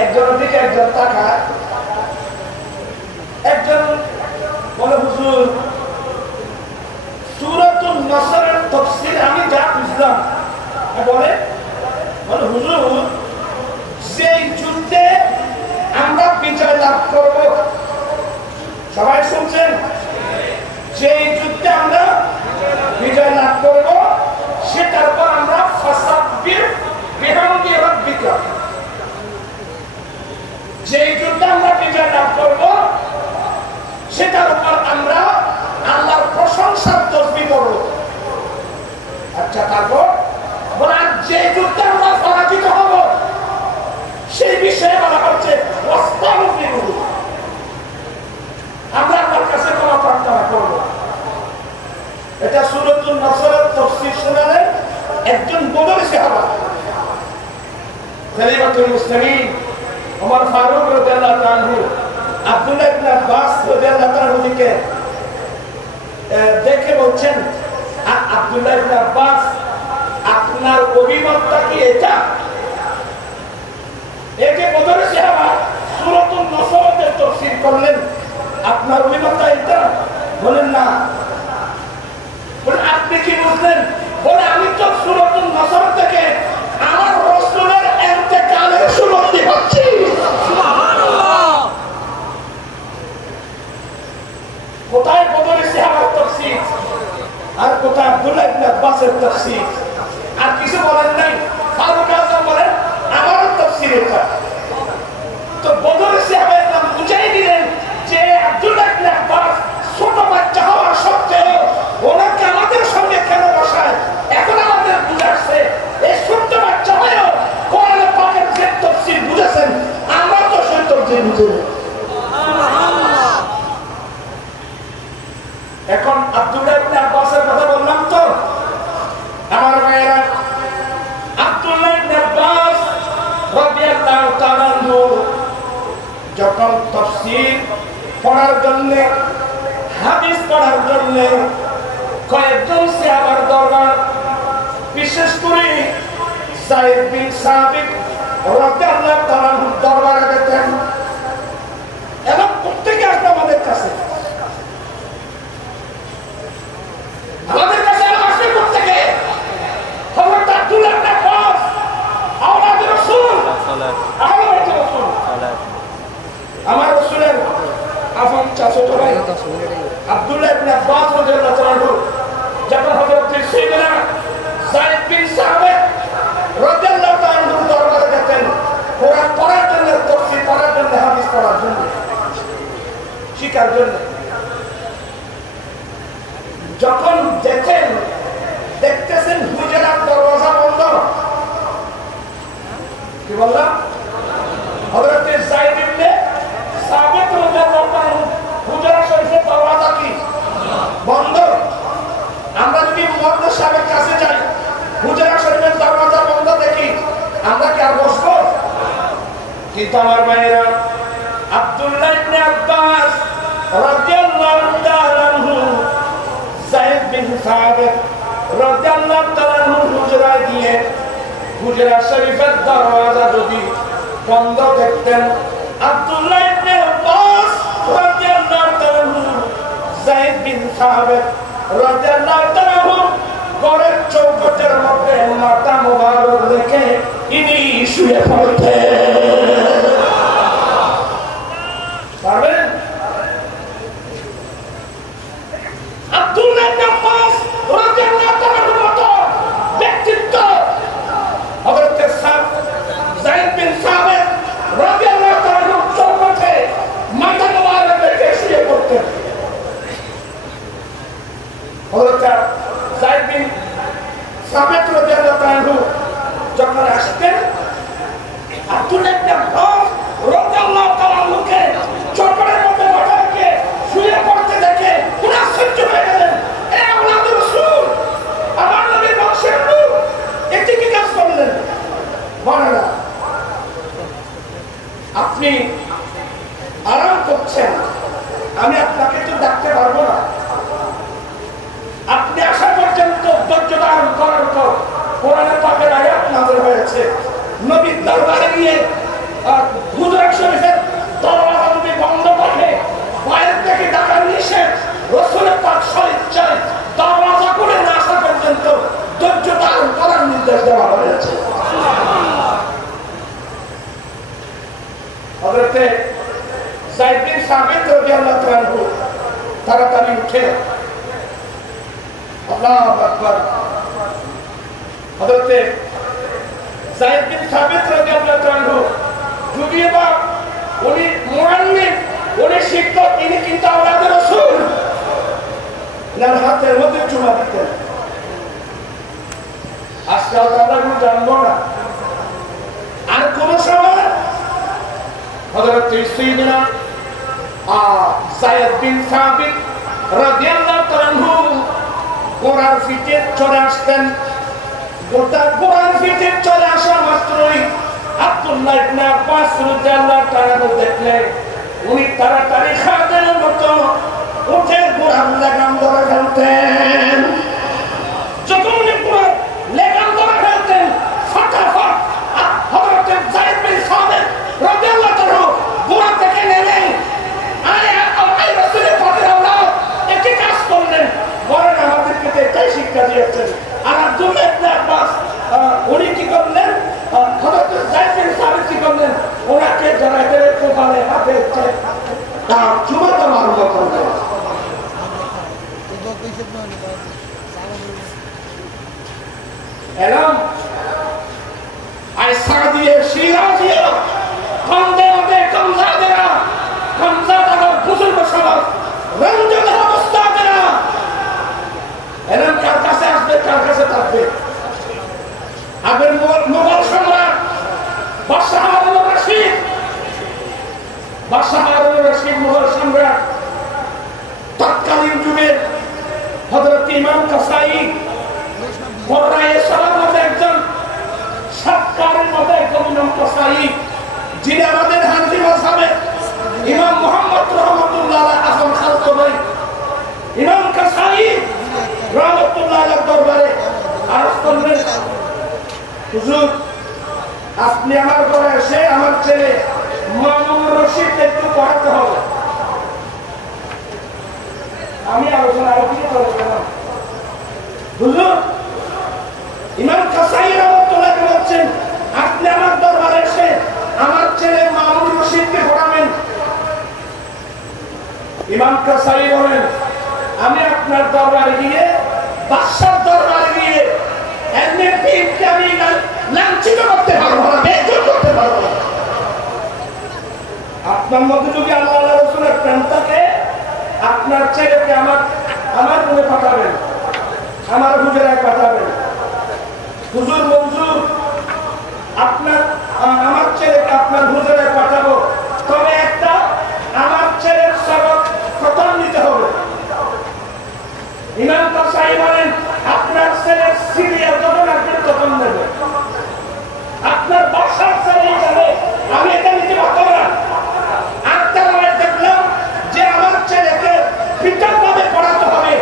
একজনের দিকে একজন তাকায়, একজন বলে হুজুর সূরাতুন নাসরের তাফসীর আমি যা বুঝলাম, বলে হুজুর যেই যুদ্ধে আমরা বিজয় লাভ করব, সবাই শুনছেন, যেই যুদ্ধে আমরা বিজয় লাভ করব সেটার পর আমরা ফাসাব্বির বিহামদি রাব্বিকা, যেই যুদ্ধে আমরা বিজয় লাভ করব সেটার উপর আমরা আল্লাহর প্রশংসার তাসবিহ করব। আচ্ছা, তারপর বলে যে যুদ্ধে আমরা পরাজিত হব সেই বিষয়ে বলা হচ্ছে আমরা আল্লাহর কাছে ক্ষমা প্রার্থনা করব। এটা সূরাতুন নাসরের তাফসীর শোনালেন একজন বদরি সাহাবা, খলিফাতুল মুসলিমিন ওমর ফারুক রাদিয়াল্লাহু তাআলা আনহু, আব্দুল্লাহ ইবনে আব্বাস রাদিয়াল্লাহু তাআলা আনহুকে দেখে বলছেন, আব্দুল্লাহ ইবনে আব্বাস আপনার অভিমতটা কি এটা? এই যে বদর সাহাবা সূরাতুন নাসরের তাফসীর করলেন, আপনার অভিমতটা এটা? বলেন না। বলেন আপনি কি বুঝলেন? বলে আমি তো সূরাতুন নাসর থেকে আমার রাসূলের ইন্তেকালের সুন্নতি হচ্ছে। সুবহানাল্লাহ। কোথায় বদর সাহাবার তাফসীর আর কোথায় আব্দুল্লাহ ইবনে আব্বাসের তাফসীর? আর কিছু বলেন নাই। ফারুক আযম বলেন আমার তাফসীর এটা। তো বদর সাহাবার নাম বুঝাই দিলেন যে আব্দুল্লাহ ইবনে আব্বাস ছোট বাচ্চা হওয়ার সত্ত্বেও ওনাকে আমাদের সঙ্গে কেন বসায়, এখন আমাদের বুঝাচ্ছে এই ছোট বাচ্চা হয়েও কোরআন পাকের যে তাফসীর বুঝেছেন আমরা তো সেই তাফসীর বুঝি। এখন আব্দুল্লাহ ইবনে আব্বাসের কথা বললাম তো আমার ভাইয়েরা, আব্দুল্লাহ ইবনে আব্বাস রাদিয়াল্লাহু তাআলা আনহু যখন তাফসীর পড়ার জন্য, হাদিস পড়ার জন্য কয়েকজন সাহাবার দরবার, বিশেষ করে যায়েদ বিন সাবিত রাদিয়াল্লাহু তাআলা আনহু দরবারে যেতেন এবং প্রত্যেকে আসতো আমাদের কাছে, আমাদের কাছে আসে প্রত্যেকে। হযরত আব্দুল্লাহ ইবনে আব্বাস আওলাদুর রাসূল, আওলাদুর রাসূল, আমার রাসূলের আপন চাচাতো ভাই আব্দুল্লাহ ইবনে আব্বাস রাদিয়াল্লাহু তাআলা আনহু যখন হযরত সাইয়েদনা যায়েদ বিন সাবিত রাদিয়াল্লাহু তাআলা আনহু দরবারে যেতেন কোরআন পড়ার জন্য, তাফসীর পড়ার জন্য, হাদিস পড়ার জন্য, শিখার জন্য, যখন যেতেন দেখতেছেন হুজরার দরওয়াজা বন্ধ। কি বললাম? হযরত যায়েদ ইবনে সাবিত রাদিয়াল্লাহু তাআলা হুজরা শরীফের দরওয়াজা কি বন্ধ। আমরা যদি মুয়াজ্জিন সাহেবের কাছে যাই, হুজরা শরীফের দরওয়াজা বন্ধ দেখি, আমরা কি আর বসবো? কিন্তু আমার ভাইয়েরা, আব্দুল্লাহ ইবনে আব্বাস রাদিয়াল্লাহু তাআলা আনহু যায়েদ বিন সাবিত রাদিয়াল্লাহু তাআলা আনহু হুজরায় গিয়ে হুজরা শরীফের দরওয়াজা যদি বন্ধ দেখতেন, আব্দুল্লাহ ইবনে আব্বাস রাদিয়াল্লাহু তাআলা আনহু যায়েদ বিন সাবিত রাদিয়াল্লাহু তাআলা আনহু ঘরের চৌকাঠের মধ্যে মাথা মোবারক রেখে ইনি শুয়ে পড়তেন। পারবেন? আব্দুল্লাহ ইবনে আব্বাস রাদিয়াল্লাহু তাআলা আনহুর মতো ব্যক্তিত্ব হযরত যায়েদ বিন সাবিত রাদিয়াল্লাহু তাআলা আনহু চৌকাঠে মাথা মোবারক রেখে শুয়ে পড়তেন। হযরত যায়েদ বিন সাবিত রাদিয়াল্লাহু তাআলা আনহু যখন আসতেন, আব্দুল্লাহ ইবনে আব্বাস রাদিয়াল্লাহু তাআলা আনহুকে চৌকাঠের মধ্যে মাথা রেখে শুয়ে পড়তে দেখে পুরো আশ্চর্য হয়ে গেলেন। এ আওলাদুর রাসূল, আমার নবীর বংশের লোক, এটি কি কাজ করলেন? বলে না, আপনি আরাম করছেন, আমি আপনাকে তো ডাকতে পারবো না, আপনি আসা পর্যন্ত ধৈর্য ধারণ করার পর কোরআনে পাকের আয়াত নাযিল হয়েছে, নবীর দরবারে গিয়ে হুজুর শরীফের দরওয়াজা যদি বন্ধ থাকে, বাইরে থেকে ডাকার নিষেধ, রাসূলের পাক স্বইচ্ছায় দরওয়াজা করে না আসা পর্যন্ত ধৈর্য ধারণ করার নির্দেশ দেওয়া হয়েছে। হযরতে যায়েদ বিন সাবিত রাদিয়াল্লাহু তাআলা আনহু তাড়াতাড়ি উঠে আল্লাহু আকবার। হযরতে যায়েদ বিন সাবিত রাদিয়াল্লাহু তাআলা আনহু যদিও বা উনি মুআল্লিম, উনি শিক্ষক, তিনি কিন্তু আওলাদে রাসূল, ওনার হাতের মধ্যে চুমা দিতেন। আজকাল আমরা কোনো জানবো না। আর কোন সময় হযরত সাইয়্যিদনা যায়েদ বিন সাবিত রাদিয়াল্লাহু তাআলা আনহু ঘোড়ার পিঠে চড়ে আসতেন। ঘোড়ার পিঠে চড়ে আসা মাত্রই আব্দুল্লাহ ইবনে আব্বাস রাদিয়াল্লাহু তাআলা আনহু দেখলেন উনি তাড়াতাড়ি খাদেমের মতো উঠে ঘোড়ার লাগাম ধরে ফেলতেন। যখন উনি ঘোড়ার লাগাম ধরে ফেলতেন, ফটাফট হযরত যায়েদ বিন সাবিত রাদিয়াল্লাহু তাআলা ঘোড়া থেকে নেমে আয় রাসূলের পাকের আওলাদ একটি কাজ করলেন, বলেন আমাদেরকে এটাই শিক্ষা দিয়েছেন। আর আব্দুল্লাহ ইবনে আব্বাস উনি কি করলেন, হযরত যায়েদ বিন সাবিত কি করলেন, ওনাকে জড়াইতে কোপালে হাতে চুমা দেওয়া আরম্ভ করলেন। এলাম আয়সা দিয়ে শিরা দিয়ে কন্দে ওদে কমজাদেরা কমজাদার বুজুর্গ সমাজ রঞ্জনের অবস্থা দেরা এলাম কার কাছে আসবে, কার কাছে থাকবে। আগের মোগল সম্রাট বাদশাহ হারুন রশিদ মোগল সম্রাট, তৎকালীন যুগের হযরত ইমাম কাসাই বড়রায়ে সবার মধ্যে একজন, সৎকারের মধ্যে একজন ইমাম কাসাই, যিনি আমাদের হানাফি মাযহাবের ইমাম মুহাম্মদ রাহমাতুল্লাহ আলাইহি আহম খালতো ভাই ইমাম কাসাই রাহমাতুল্লাহ আলাইহি দরবারে আরজ করলেন, হুজুর আপনি আমার ঘরে এসে আমার ছেলে মামুন রশিদ একটু পড়াতে হবে। আমি আলোচনা আরো কিছু করলাম। হুজুর ইমাম কাসাই রাহমাতুল্লাহ বলছেন আপনি আমার দরবারে এসে আমার ছেলে মামুন রশিদকে পড়াবেন। ইমাম কাসাই বলেন আমি আপনার দরবারে গিয়ে, বাদশার দরবারে গিয়ে এমনি পীরকে আমি লাঞ্ছিত করতে পারবো না, বেইজ্জত করতে পারবো না। আপনার মধ্যে যদি আল্লাহ রাসূলের প্রেম থাকে, আপনার ছেলেকে আমার রুমে পাঠাবেন, আমার হুজরায় পাঠাবেন। হুজুর মঞ্জুর, আমার ছেলেকে আপনার হুজরায় পাঠাবো, তবে একটা আমার ছেলের সবক খতম নিতে হবে। ইমাম কাসাই বলেন আপনার ছেলের সিরিয়াল যখন আসবেন তখন নেবে, আপনার বাসার ছেলে যাবে, আমি এটা নিতে পারবো না। আর তারা দেখলাম যে আমার ছেলেকে পৃথকভাবে পড়াতে হবে,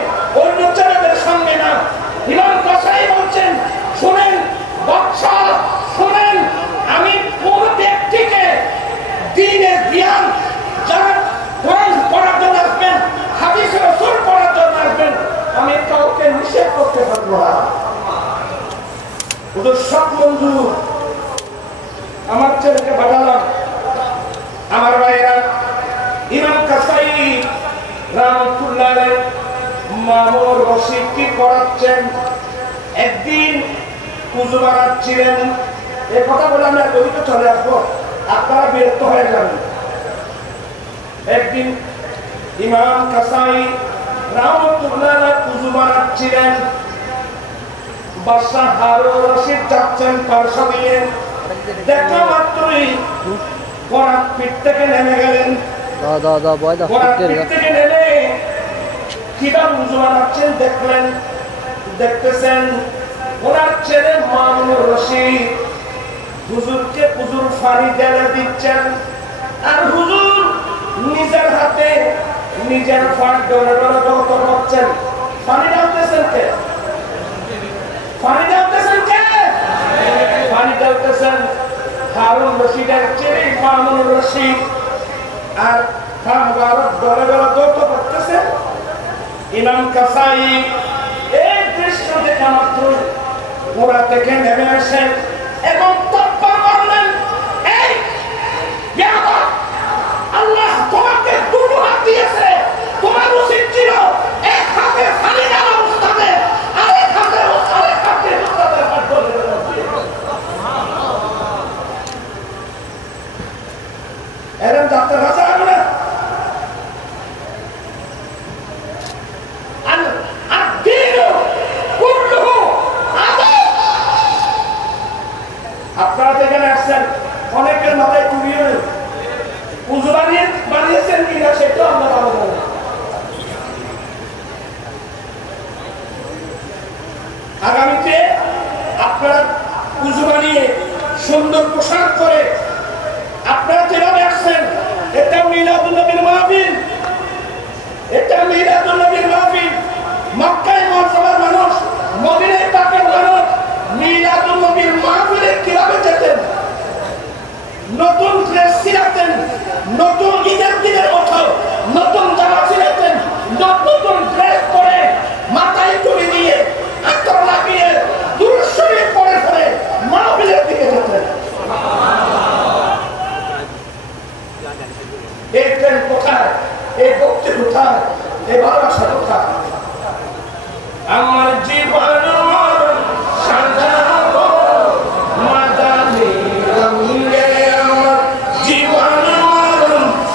অন্য ছেলেদের সঙ্গে না। ইমাম কাসাই বলছেন শুনেন বাদশা, শুনেন আমি কোন ব্যক্তিকে দ্বীনের জ্ঞান যারা কোরআন পড়ার জন্য আসবেন, হাদিস রাসূল পড়ার জন্য আসবেন, আমি কাউকে নিষেধ করতে পারবো না। ওদের সব মঞ্জুর। আমার ছেলেকে পাঠালাম। আমার ভাইয়েরা ইমাম কাসাই রাহমাতুল্লাহ আলাইহি মামুন রশিদ কি পড়াচ্ছেন। একদিন কুজু বানাচ্ছিলেন, এ কথা বলে আমরা কবিতা চলে আসবো, আপনারা বিরক্ত হয়ে যাবেন। একদিন ইমাম কাসাই রাহমাতুল্লাহ আলাইহি কুজু বানাচ্ছিলেন, বাদশাহ হারুন রশিদ যাচ্ছেন পারসা দিয়ে, দেখা মাত্রই ঘোড়ার পিঠ থেকে নেমে গেলেন। ঘোড়ার পিঠ থেকে নেমে কিভাবে উজু বানাচ্ছেন দেখলেন, দেখতেছেন ওনার ছেলে মামুন রশিদ হুজুরকে হুজুর পানি ঢেলে দিচ্ছেন, আর হুজুর নিজের হাতে নিজের ফান ডলে ডলে ব্যবহার করছেন। পানি ঢালতেছেন কে? পানি ঢালতেছেন কে? পানি ঢালতেছেন হারুন রশিদের চেরি মামুন রশিদ আর মুবারক দলে দলে দৌড় করতেছে। ইমাম কাসাই এই দৃশ্য দেখা মাত্র ঘোড়া থেকে নেমে আসেন এবং তপ্পা করলেন, এই বেয়াদব, আল্লাহ তোমাকে দুটো হাত দিয়েছে, তোমার উচিত ছিল এক হাতে ফালি দেওয়া উস্তাদে, আরেক হাতে উস্তাদের হাত ধরে এরম ডাক্তার ভাষা হবে না। আপনারা যেখানে আসছেন অনেকের মাথায় টুপিও নেই, পুজো বানিয়েছেন কিনা সেটাও আমরা ভালো জানি। আগামীতে আপনারা পুজো বানিয়ে সুন্দর পোশাক করে আপনারা যেভাবে আসছেন, এটা মিলাদুন নবীর মাহফিল, এটা মিলাদুন নবীর মাহফিল। মক্কায় মুসলমান মানুষ, মদিনায় পাকের মানুষ মিলাদুন নবীর মাহফিলে কিভাবে যেতেন? নতুন ড্রেস ছিলাতেন, নতুন ঈদের দিনের মতো নতুন জামা ছিলাতেন, নতুন ড্রেস পরে মাথায় টুপি দিয়ে আতর লাগিয়ে দুরূদ শরীফ পড়ে পড়ে মাহফিলের দিকে যেতেন। এই প্রেম কোথায়? এই ভক্তি কোথায়? এই ভালোবাসা কোথায়? আমার জীবন সাজাবো মাদানি রঙে, আমার জীবন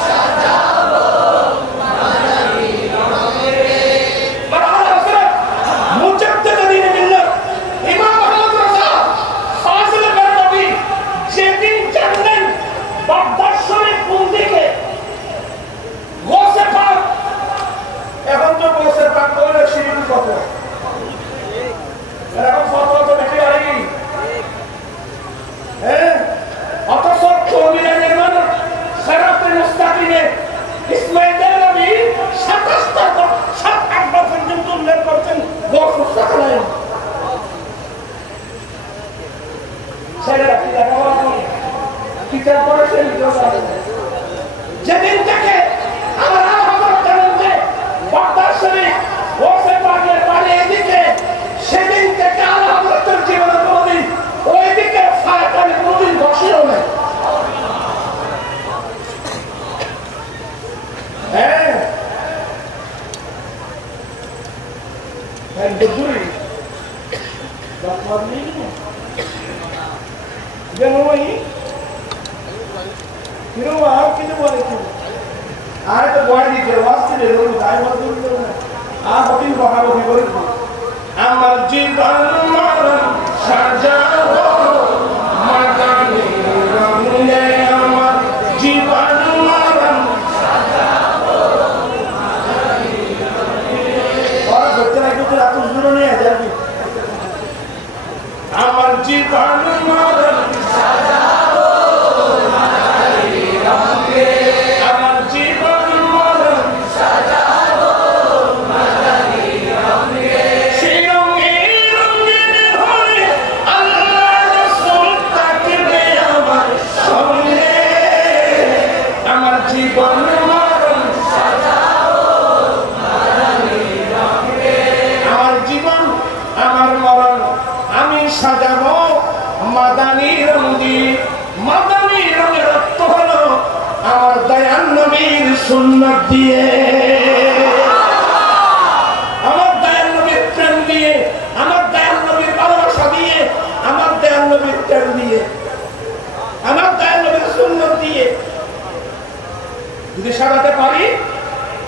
সাজাবো মাদানি রঙে। মুজাদ্দিদ দ্বীন মিল্লাত ইমাম আহমদ রাজা ফাজিল নবী যেদিন জানলেন বাগদাদ শরীফ কোন দিকে, গোসে পাক, এখন তো গোসে পাক করে শিরিক কত, এখন ফতোয়া তো দেখে আই, হ্যাঁ, অথচ কওমিয়া নির্মাণ সিরাতে মুস্তাকিমে ইসমাঈল নবী 7-8 বার পর্যন্ত উল্লেখ করছেন গোস মুস্তাকিম। ছেলেরা কি লেখাপড়া করে, কিতাব পড়েছেন, যেদিন থেকে আমার বাগদাদ শরীফ গোসে পাকের বাড়ি এদিকে, সেদিন থেকে আল্লাহ হযরতের জীবনে কোনদিন ওইদিকে ফায়দানি কোনদিন বসেও নাই। হ্যাঁ, দুই বাপমানি জনওই কিরো আর কিছু বলে কি আর তো বড় দিতে ওয়াস্তে রোজ আই মজুর না আ হবিন বহাবি বলি আমার জীবন মরণ সাজাবো মাদানি রঙে, আমার জীবন মরণ সাজাবো মাদানি রঙে। আর বচ্চা নাই তো রাত উজুরো নিয়ে যাবি। আমার জীবন মরণ সাজাবো মাদানি রঙে, আমার জীবন মরণ সাজাবো মাদানি রঙে। সেই রঙে রঙিন হয়ে আল্লাহ রাসূল থাকবে আমার সঙ্গে, আমার জীবন মরণ সাজাবো মাদানি রঙে। আমার জীবন আমার মরণ আমি সাজাবো মাদানি রঙ দিয়ে। মাদানি রঙের অর্থ হলো আমার দয়াল নবীর সুন্নাত দিয়ে, আমার দয়াল নবীর প্রেম দিয়ে, আমার দয়াল নবীর ভালোবাসা দিয়ে, আমার দয়াল নবীর প্রেম দিয়ে, আমার দয়াল নবীর সুন্নাত দিয়ে যদি সাজাতে পারি,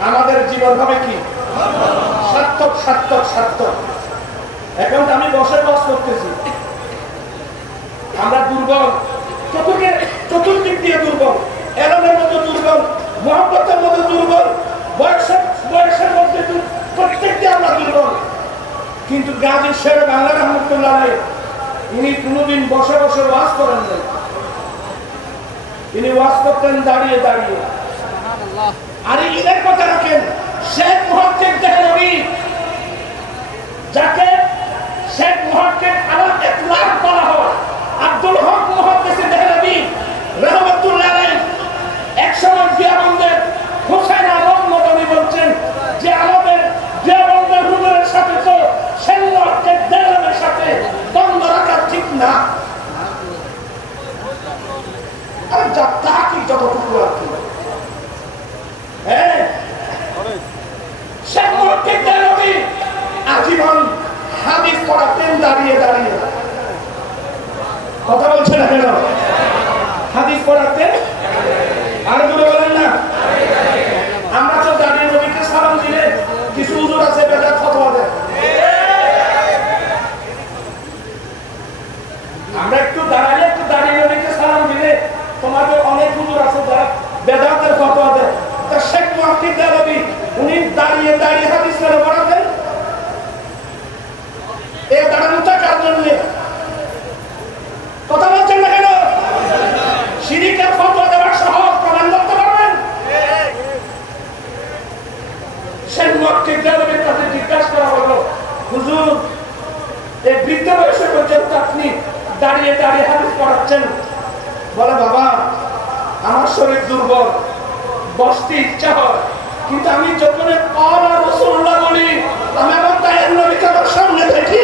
আমাদের জীবন হবে কি সার্থক সার্থক সার্থক। এখন আমি বসে বাস করতেছি, আমরা দুর্বল, চতুর্দিক দিয়ে দুর্বল, এলমের মতো দুর্বল, মহব্বতের মতো দুর্বল, বয়সের মধ্যে প্রত্যেকটি আমরা দুর্বল। কিন্তু গাজী শের বাংলা রহমতুল্লাহ ইনি কোনোদিন বসে বসে ওয়াজ করেন নাই, তিনি ওয়াজ করতেন দাঁড়িয়ে দাঁড়িয়ে। আর ঈদের কথা রাখেন, শেখ মুহাক্কিক দেহলভী, যাকে শেখ মুহাক্কিক আল ইতলাক বলা হয়, আব্দুল হক মুহাদ্দিস দেহলভী দাঁড়িয়ে দাঁড়িয়ে হাদিস করে পড়াতেন। এই দাঁড়ানোটা কার জন্য? কথা বলছেন না কেন? শিরিকের ফতোয়া দেওয়ার সহজ প্রমাণ করতে পারবেন? সেই মক্কে জালেমের কাছে জিজ্ঞাসা করা হলো, হুজুর এই বৃদ্ধ বয়সে পর্যন্ত আপনি দাঁড়িয়ে দাঁড়িয়ে হাদিস পড়াচ্ছেন। বলে, বাবা আমার শরীর দুর্বল, বসতে ইচ্ছা হয়, কিন্তু আমি যখন ক্বালা রাসূলুল্লাহ বলি আমি আমার দায়ের নবীকে আমার সামনে দেখি।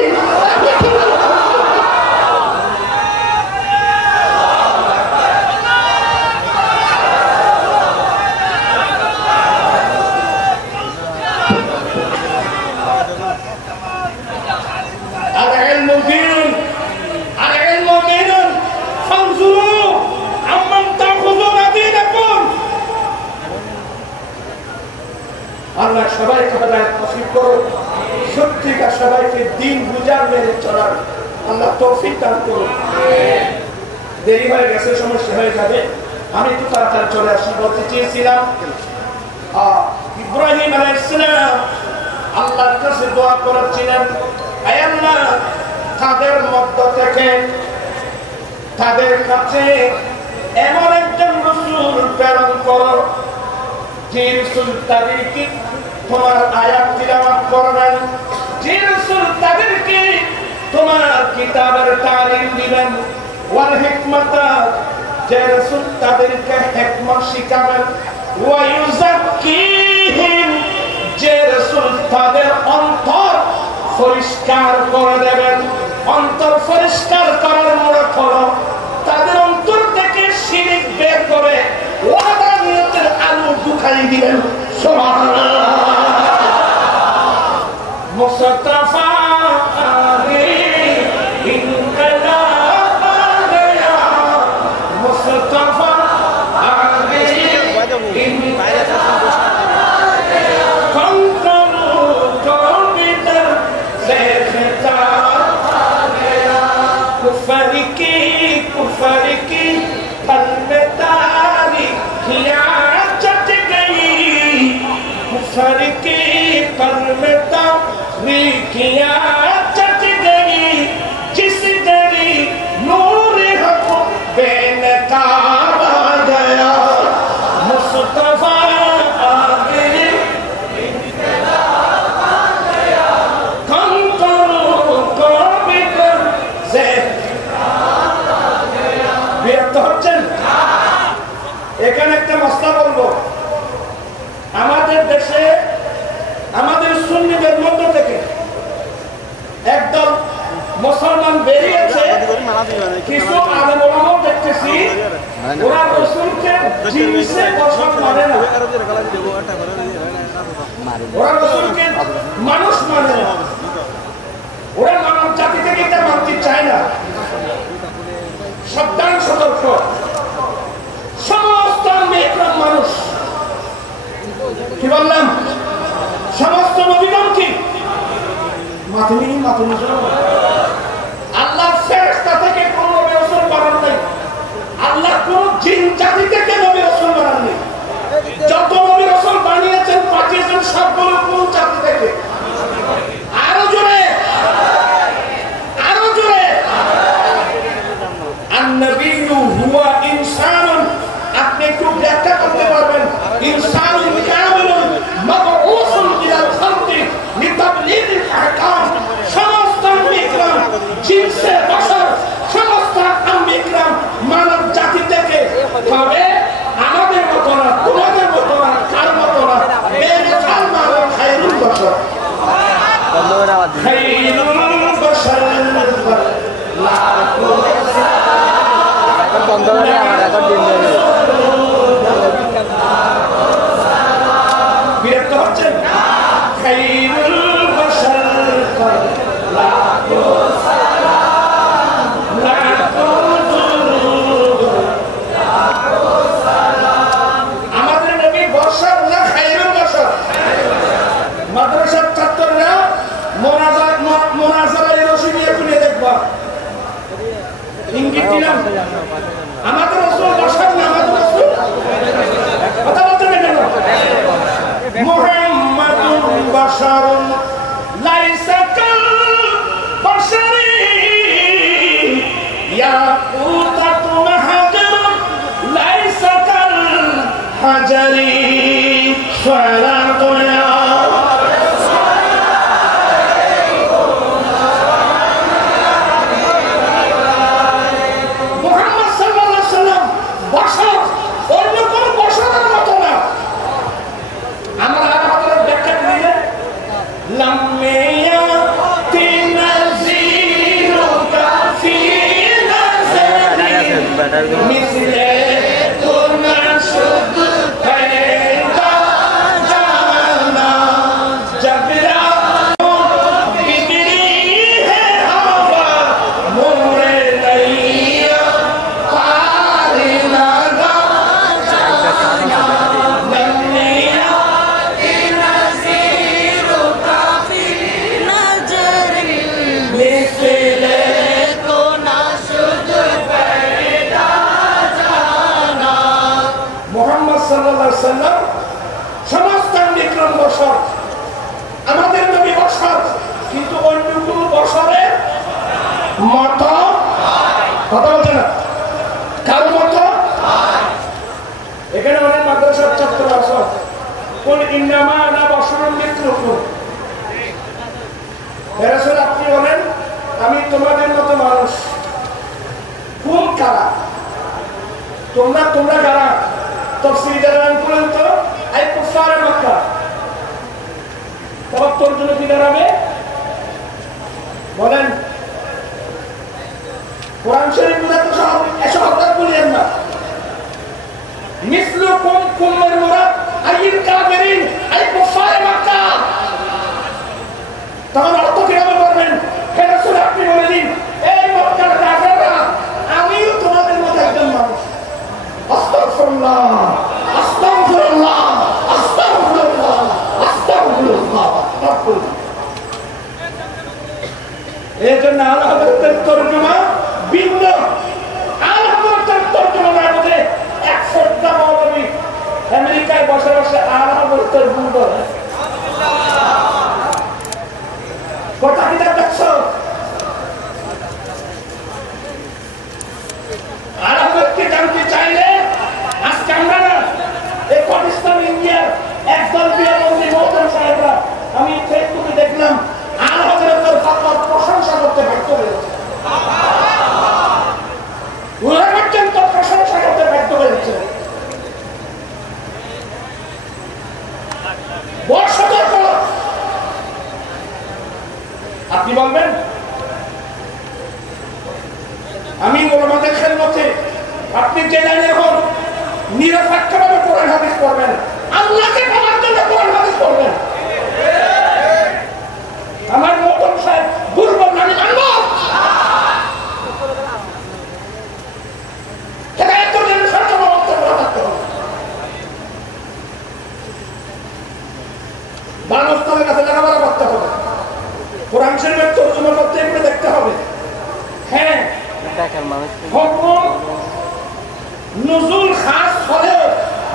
আল্লাহ সবাইকে হেদায়েত নসিব করুন, সত্যিকার সবাইকে দিন বুঝার মেনে চলার আল্লাহ তৌফিক দান করুন। দেরি হয়ে গেছে, সমস্যা হয়ে যাবে, আমি একটু তাড়াতাড়ি চলে আসি। বলতে চেয়েছিলাম ইব্রাহিম আলাইহিস সালাম আল্লাহর কাছে দোয়া করেছিলেন, হে আল্লাহ তাদের মধ্য থেকে তাদের কাছে এমন একজন রাসূল প্রেরণ করো যে রাসূল তাদেরকে তোমার আয়াত তিলাওয়াত করবেন, যে রাসূল তাদেরকে তোমার কিতাবের তালিম দিবেন, ওয়াল হিকমাতা যে রাসূল তাদেরকে হিকমত শিখাবেন, ওয়া ইউযাক্কিহিম যে রাসূল তাদের অন্তর পরিষ্কার করে দেবেন। অন্তর পরিষ্কার করার মূল হলো তাদের অন্তর থেকে শিরক বের করে ওয়াদানিয়তের আলো ঢুকাই দিবেন। সুবহানাল্লাহ। মুস্তাফা আগে ইনকলাব আয়া, মুস্তাফা আগে ইনকলাব আয়া, কন্ট্রোল কবিতার সেফতা আয়া, কুফর की पल में तारीखियां चट गई, कुफर की पल में तारीखियां चट गई, जिस गरी नूर हक बेनकाब आ गया, मुस्तफा आ गए इनकलाब आ गया, कम करो को बिकर से এখানে একটা মশলা বলবো। আমাদের দেশে আমাদের সুন্নিদের মধ্য থেকে একদল মুসলমান বেরিয়েছে, কিছু আলেম ওলামাও দেখতেছি ওরা রাসূলকে জিনসে বশর মানে না, ওরা রাসূলকে মানুষ মানে না, ওরা মানব জাতি থেকে এটা মানতে চায় না। সাবধান সতর্ক, সমস্ত নেককার মানুষ কি বললাম, সমস্ত নবীগণ কি মাতমি আল্লাহ ফেরেশতা থেকে কোন নবী রাসূল বানান নাই, আল্লাহ কোন জিন জাতি থেকে নবী রাসূল বানান নাই। যত নবী রাসূল বানিয়েছেন পাঠিয়েছেন সবগুলো কোন জাতি থেকে? আরো জোরে, আরো জোরে। আন-নবিয়্যু হুয়া ইনসানুন, আপনি একটু ব্যাখ্যা করতে পারবেন? ইনসানুন কামিলুন মাবউসুন ইলাল খালকি লিতাবলীগিল আহকাম, সমস্ত আম্বিয়া জিনসে বশর, সমস্ত আম্বিয়া মানব জাতি থেকে, তবে আমাদের মত না, তোমাদের মত না, কার মত না, বেমিসাল মানব খায়রুল বশর, খায়রুল বশর বিরক্ত হচ্ছেন? খায়রুল বশর লাখো সালাম, লাখো দুরূদ, লাখো সালাম। আমাদের নবী বশর না খায়রুল বশর? মাদ্রাসার ছাত্ররা মোনাজারায় রশি নিয়ে খুলে দেখবা, ইঙ্গিত দিলাম। আমাদের রাসূল বশর না, আমাদের রাসূল কথা বলতে কেন? মুহাম্মদ صلاتنا মুহাম্মদ সাল্লাল্লাহু আলাইহি সাল্লাম বশর, অন্য কোন বশরের মতো না। আমরা আমাদের ব্যাখ্যা দিলে লামিয়া তিনাজিরুকা ফি নাজারি মিসলে কুনা শুদ पैदा जाना जबरा बिगड़ी है हवा मोरे नैया पार लगा जाना नैया तिनज़ीरुका फी नज़री मिसले कुना शुद पैदा जाना। মুহাম্মদ সাল্লাল্লাহু আলাইহি সাল্লাম সমস্ত বিক্রম বশর, আমাদের নবী বশর, কিন্তু অন্য কোন বশরের মতো কথা বলছে না, কারো মতো। এখানে অনেক মাদ্রাসার ছাত্র আছে, কোন ইন্নামা আনা বশরুন মিথলুকুম, হে রাসূল আপনি বলেন আমি তোমাদের মতো মানুষ। কোন কারা তোমরা কারা? তফসির জানান করেন তো আই কুফার মক্কা। তবে তর্জমা কি দাঁড়াবে বলেন? কোরআন শরীফ বুঝা তো সব এসব আপনারা বলেন না। মিসলুকুম কুমের মুরাদ আইল কাফিরিন আই কুফার মক্কা। তখন অর্থ কিভাবে করবেন? হে রাসূল আপনি বলে দিন এই মক্কার কাফেররা আমিও তোমাদের মতো একজন মানুষ। আস্তাগফিরুল্লাহ আস্তাগফিরুল্লাহ আস্তাগফিরুল্লাহ আস্তাগফিরুল্লাহ। এই জন্য আল্লাহ হযরতের তরজমা ভিন্ন। আল্লাহ হযরতের তরজমা না বুঝে এক সত্তা মৌলবী আমেরিকায় বসে বসে আল্লাহ হযরতের ভুল করে। কথা কি দেখছো? আল্লাহ হযরতকে জানতে চাইলে আজকে আমরা না এই পাকিস্তান ইন্ডিয়ার একদল বিয়ামন্দি মহতরম সাহেবরা, আমি ফেসবুকে দেখলাম আল্লাহ হযরতের ফাতওয়ার প্রশংসা করতে ব্যর্থ হয়েছে। ওরা পর্যন্ত প্রশংসা করতে ব্যর্থ হয়েছে। বড় সতর্ক। আপনি বলবেন আমি ওলামাদের খেদমতে, আপনি জেনে এখন নিরপেক্ষভাবে কোরআন হাদিস পড়বেন, আল্লাহকে পাওয়ার জন্য কোরআন হাদিস পড়বেন। আমার মতন সাহেব দুর্বল আমি মানব। বানস্থলের কাছে লেখাপড়া করতে হবে, কোরআন শরীফের তর্জমা করতে এগুলো দেখতে হবে। হ্যাঁ হুকুম নুজুল খাস হলেও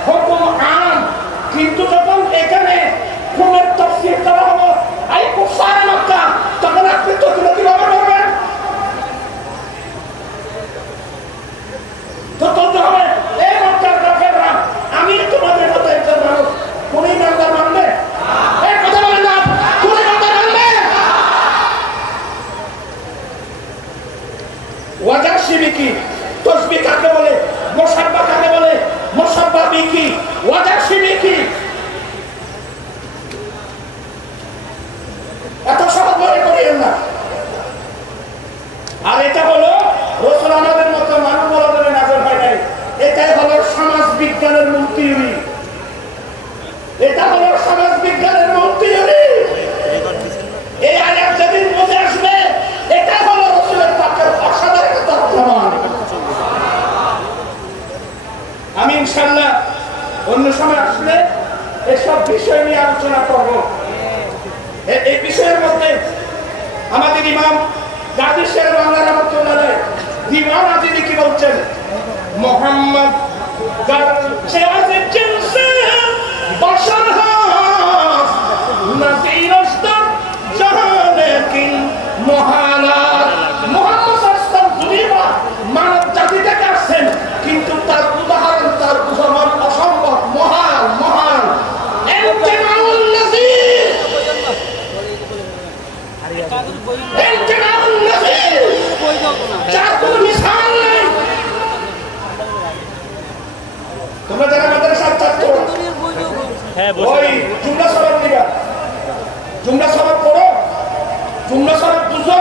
হুকুম আম, কিন্তু যখন এখানে হুকুমের তাফসীর করা হলো আই কুফার মক্কা, তখন আপনি তর্জমা কিভাবে করবেন? তো তর্জমা হবে এই মক্কার কাফেররা আমি তোমাদের মতো একজন মানুষ। কোন ইমানদার মানবে? এই কথা বলেন না, কোন ইমানদার মানবে? ওয়াজা শিবিকি তসবিহ কাকে বলে, মুসাব্বা কাকে বলে, মুসাব্বা বিকি, ওয়াজা শিবিকি। এত সহজ মনে করিয়েন না। আর এটা হলো রাসূল আমাদের মতো মানুষ বলা যাবে নাজর হয় নাই। এটাই হলো সমাজ বিজ্ঞানের মূল থিওরি। এটা হলো সমাজ বিজ্ঞানের মূল থিওরি। এই আয়াত যেদিন বুঝে আসবে এটা হলো রাসূলের পাকের অসাধারণতার প্রমাণ। আমি ইনশাআল্লাহ অন্য সময় আসলে এসব বিষয় নিয়ে আলোচনা করব। এই বিষয়ের মধ্যে আমাদের ইমাম গাজী শের বাংলা রহমাতুল্লাহ আলাইহি দিওয়ান আজিদি কি বলছেন? মোহাম্মদ গাছে আছে জিনসে বশর হাস নজির আস্তার জাহানে কিন মহালাত। মোহাম্মদ সাল্লাল্লাহু আলাইহি ওয়াসাল্লাম মানব জাতি থেকে আসছেন, কিন্তু তার উদাহরণ তার বুঝানো অসম্ভব, মহান মহান। এমন ওই জুমলা সরব নিবা, জুমলা সরব পড়ো, জুমলা সরব বুঝো।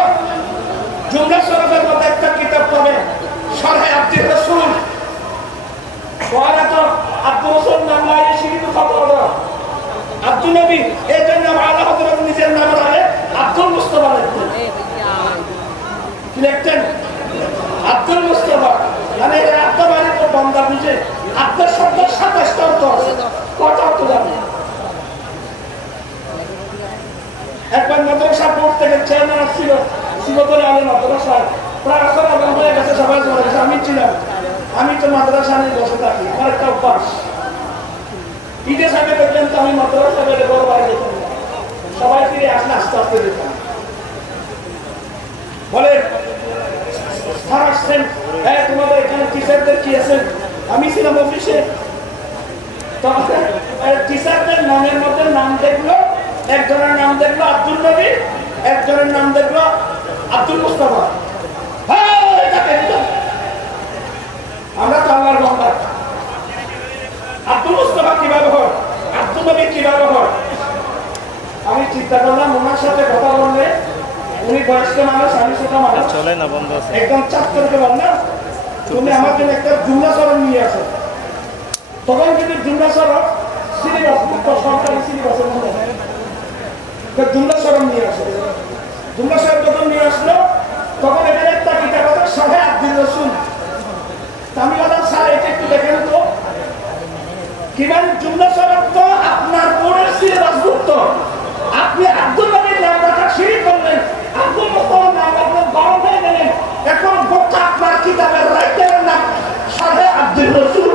জুমলা সরবের মধ্যে একটা কিতাব পাবে, শরহে আব্দুর রাসূল। ওয়ালা তো আব্দুর রাসূল নাম নাই শিরিক কথা আব্দুল নবী, এই জন্য আল্লাহ হযরত নিজের নামের আগে আব্দুল মুস্তাফা লিখতেন। কি লিখতেন? আব্দুল মুস্তাফা। মানে আব্দুল মানে তো বান্দা বুঝে। আব্দুল শব্দের 27টা অর্থ আছে, কটা অর্থ জানেন? একবার মাদ্রাসা বোর্ড থেকে চেয়ারম্যান আসছিল, শিবতলী আলী মাদ্রাসা, প্রায় আসর আগাম হয়ে গেছে, সবাই চলে গেছে, আমি ছিলাম। আমি তো মাদ্রাসা নিয়ে বসে থাকি, আমার একটা অভ্যাস। ঈদের সামনে দেখলেন তো আমি মাদ্রাসা বেড়ে বড় বাড়ি যেতাম, সবাই ফিরে আসলে আস্তে আস্তে যেতাম। বলে স্যার আসছেন, তোমাদের এখানে টিচারদের কি আছেন? আমি ছিলাম অফিসে, টিচারদের নামের মধ্যে নাম দেখলো, একজনের নাম দেখলো আব্দুল নবী, একজনের নাম দেখলো আব্দুল মুস্তাফা। আমরা তো আল্লাহর বান্দা। আব্দুল মুস্তাফা কিভাবে হয়, আব্দুল নবী কিভাবে হয়? আমি চিন্তা করলাম ওনার সাথে কথা বললে, উনি বয়স্ক মানুষ, আমি ছোট মানুষ, চলে না বন্ধ আছে, একদম চাপ করতে পার না, তুমি আমার জন্য একটা জুমলা সরব নিয়ে আসো। তখন কিন্তু জুমলা সরব সিলেবাস, সরকারি সিলেবাসের মধ্যে জুমলা সরব নিয়ে আসো। জুমলা সরব যখন নিয়ে আসলো, তখন এখানে একটা কিতাব আছে শরহে আব্দুর রাসূল। আমি বললাম স্যার এটা একটু দেখেন তো, কিমান জুমলা সরব তো আপনার বোর্ডের সিলেবাসভুক্ত, আপনি আব্দুল নবীর নাম রাখা শিরিক করলেন, আব্দুল মুস্তাফার নাম রাখলেন, গরম হয়ে গেলেন। এখন গোটা আপনার কিতাবের রাইটারের নাম শরহে আব্দুর রাসূল।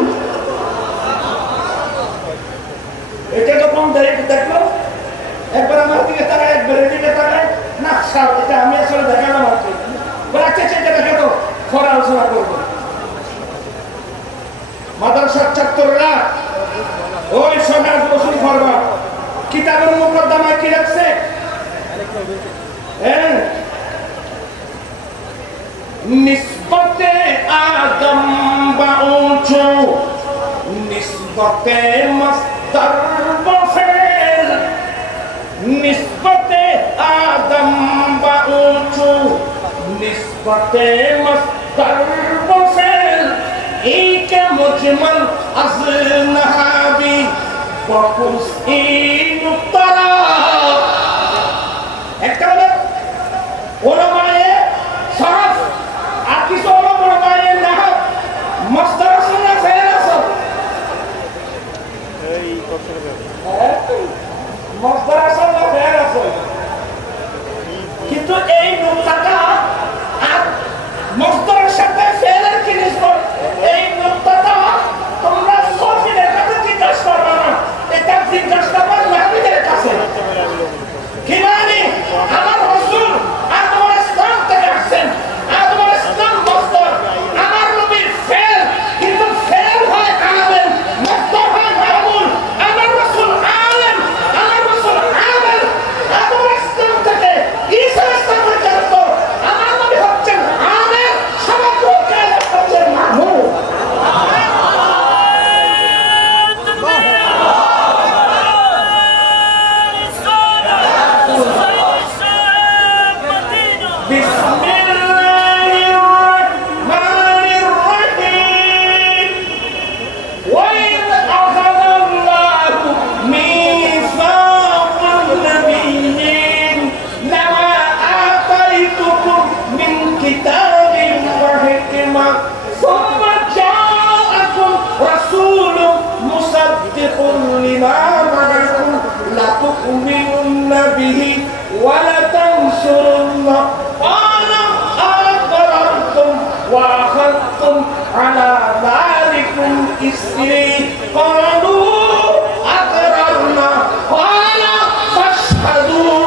এটা যখন দেখলো, একবার আমার দিকে তাকায়, একবার এদিকে তাকায়, না স্যার এটা আমি আসলে দেখালাম আর কি, বলে আচ্ছা এটা দেখে তো পরে আলোচনা করবো। মাদ্রাসার ছাত্ররা ওই সমাজ বসুল করবা, কিতাবের মুকদ্দমায় কি রাখছে? নিসবতে আদম বা উঁচু, নিসবতে মসদর বা ফেল, নিসবতে আদম বা উঁচু, নিসবতে মসদর বা ফেল, एक मुजमल अज़नहाबी वकुस्ईन तरा। একটা হলো ওলামায়ে সরফ, আর কিছু হলো ওলামায়ে নাহব। মাসদার আছে না ফেল আছে? এই মাসদার আছে না ফেল আছে? কিন্তু এই নুকতাটা আর মাসদারের সাথে ফেলের কি নিসবত? এই নুকতাটা তোমরা সফিনের কাছে জিজ্ঞাসা করবে না, এটা জিজ্ঞাসা করবে নাহবিদের কাছে। কি মানে আমার রাসূল আদম আলাইহিস সালাম থেকে আসছেন, আদম আলাইহিস সালাম মাসদার, আমার নবী ফেল, কিন্তু ফেল হয় আমেল, মাসদার হয় মামুল। আমার রাসূল আলেম, আমার রাসূল আমেল, আদম আলাইহিস সালাম থেকে ঈসা আলাইহিস সালাম পর্যন্ত আমার নবী হচ্ছেন আমেল, সমগ্র কায়নাত হচ্ছেন মামুল। لتؤمنن به ولتنصرنه قال أقررتم وأخذتم على ذلكم إصري قالوا أقررنا قال فاشهدوا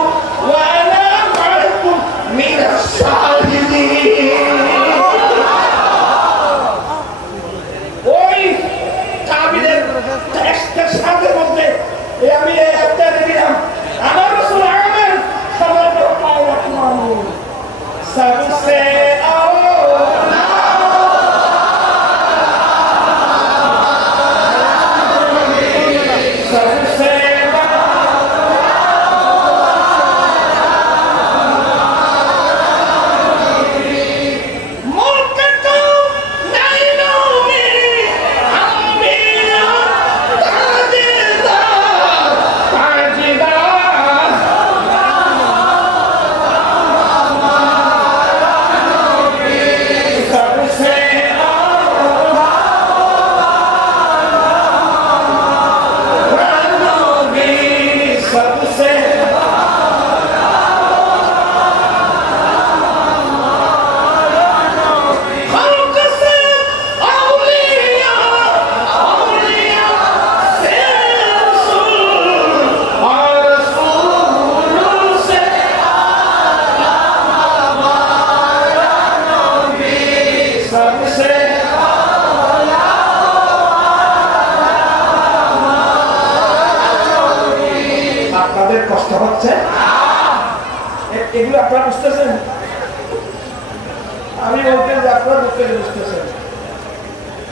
وأنا معكم من الشاهدين. ওই তাবিদের টেক্সটের সাথে মধ্যে আমি একটা দিলাম, আমার রাসূল আমেন, সমগ্র কায়নাত মামুল। কষ্ট হচ্ছে? এগুলো আপনারা বুঝতেছেন? আমি বলতে যে আপনারা বুঝতেছেন।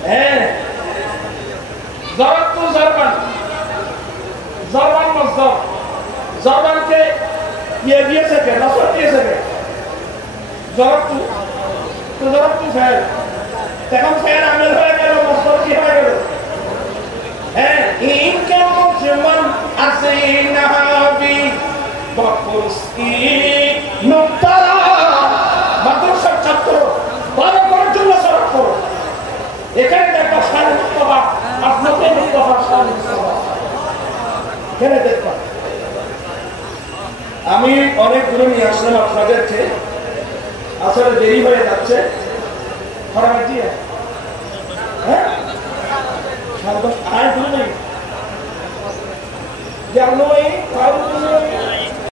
হ্যাঁ, জরাত তো জরবান, জরবান মজদর, জরবানকে ইয়ে দিয়েছে কে? নসর দিয়েছে কে? জরাত তো জরাত তো ফেল, এখন ফেল আমেল হয়ে গেল, মজদর কি হয়ে গেল? হ্যাঁ, ইনকে মুসলমান আছে নাহাবি বকুসি নুক্তারা মাদ্রাসার ছাত্র ভালো করার জন্য সরব করো। এখানে দেখবা সাড়ে মুস্তফা, আপনাকে মুস্তফা সাড়ে মুস্তফা এখানে দেখবা। আমি অনেক দূরে নিয়ে আসলাম আপনাদেরকে, আসলে দেরি হয়ে যাচ্ছে। খরামের দিয়ে হ্যাঁ আর দূরে নেই জানো এই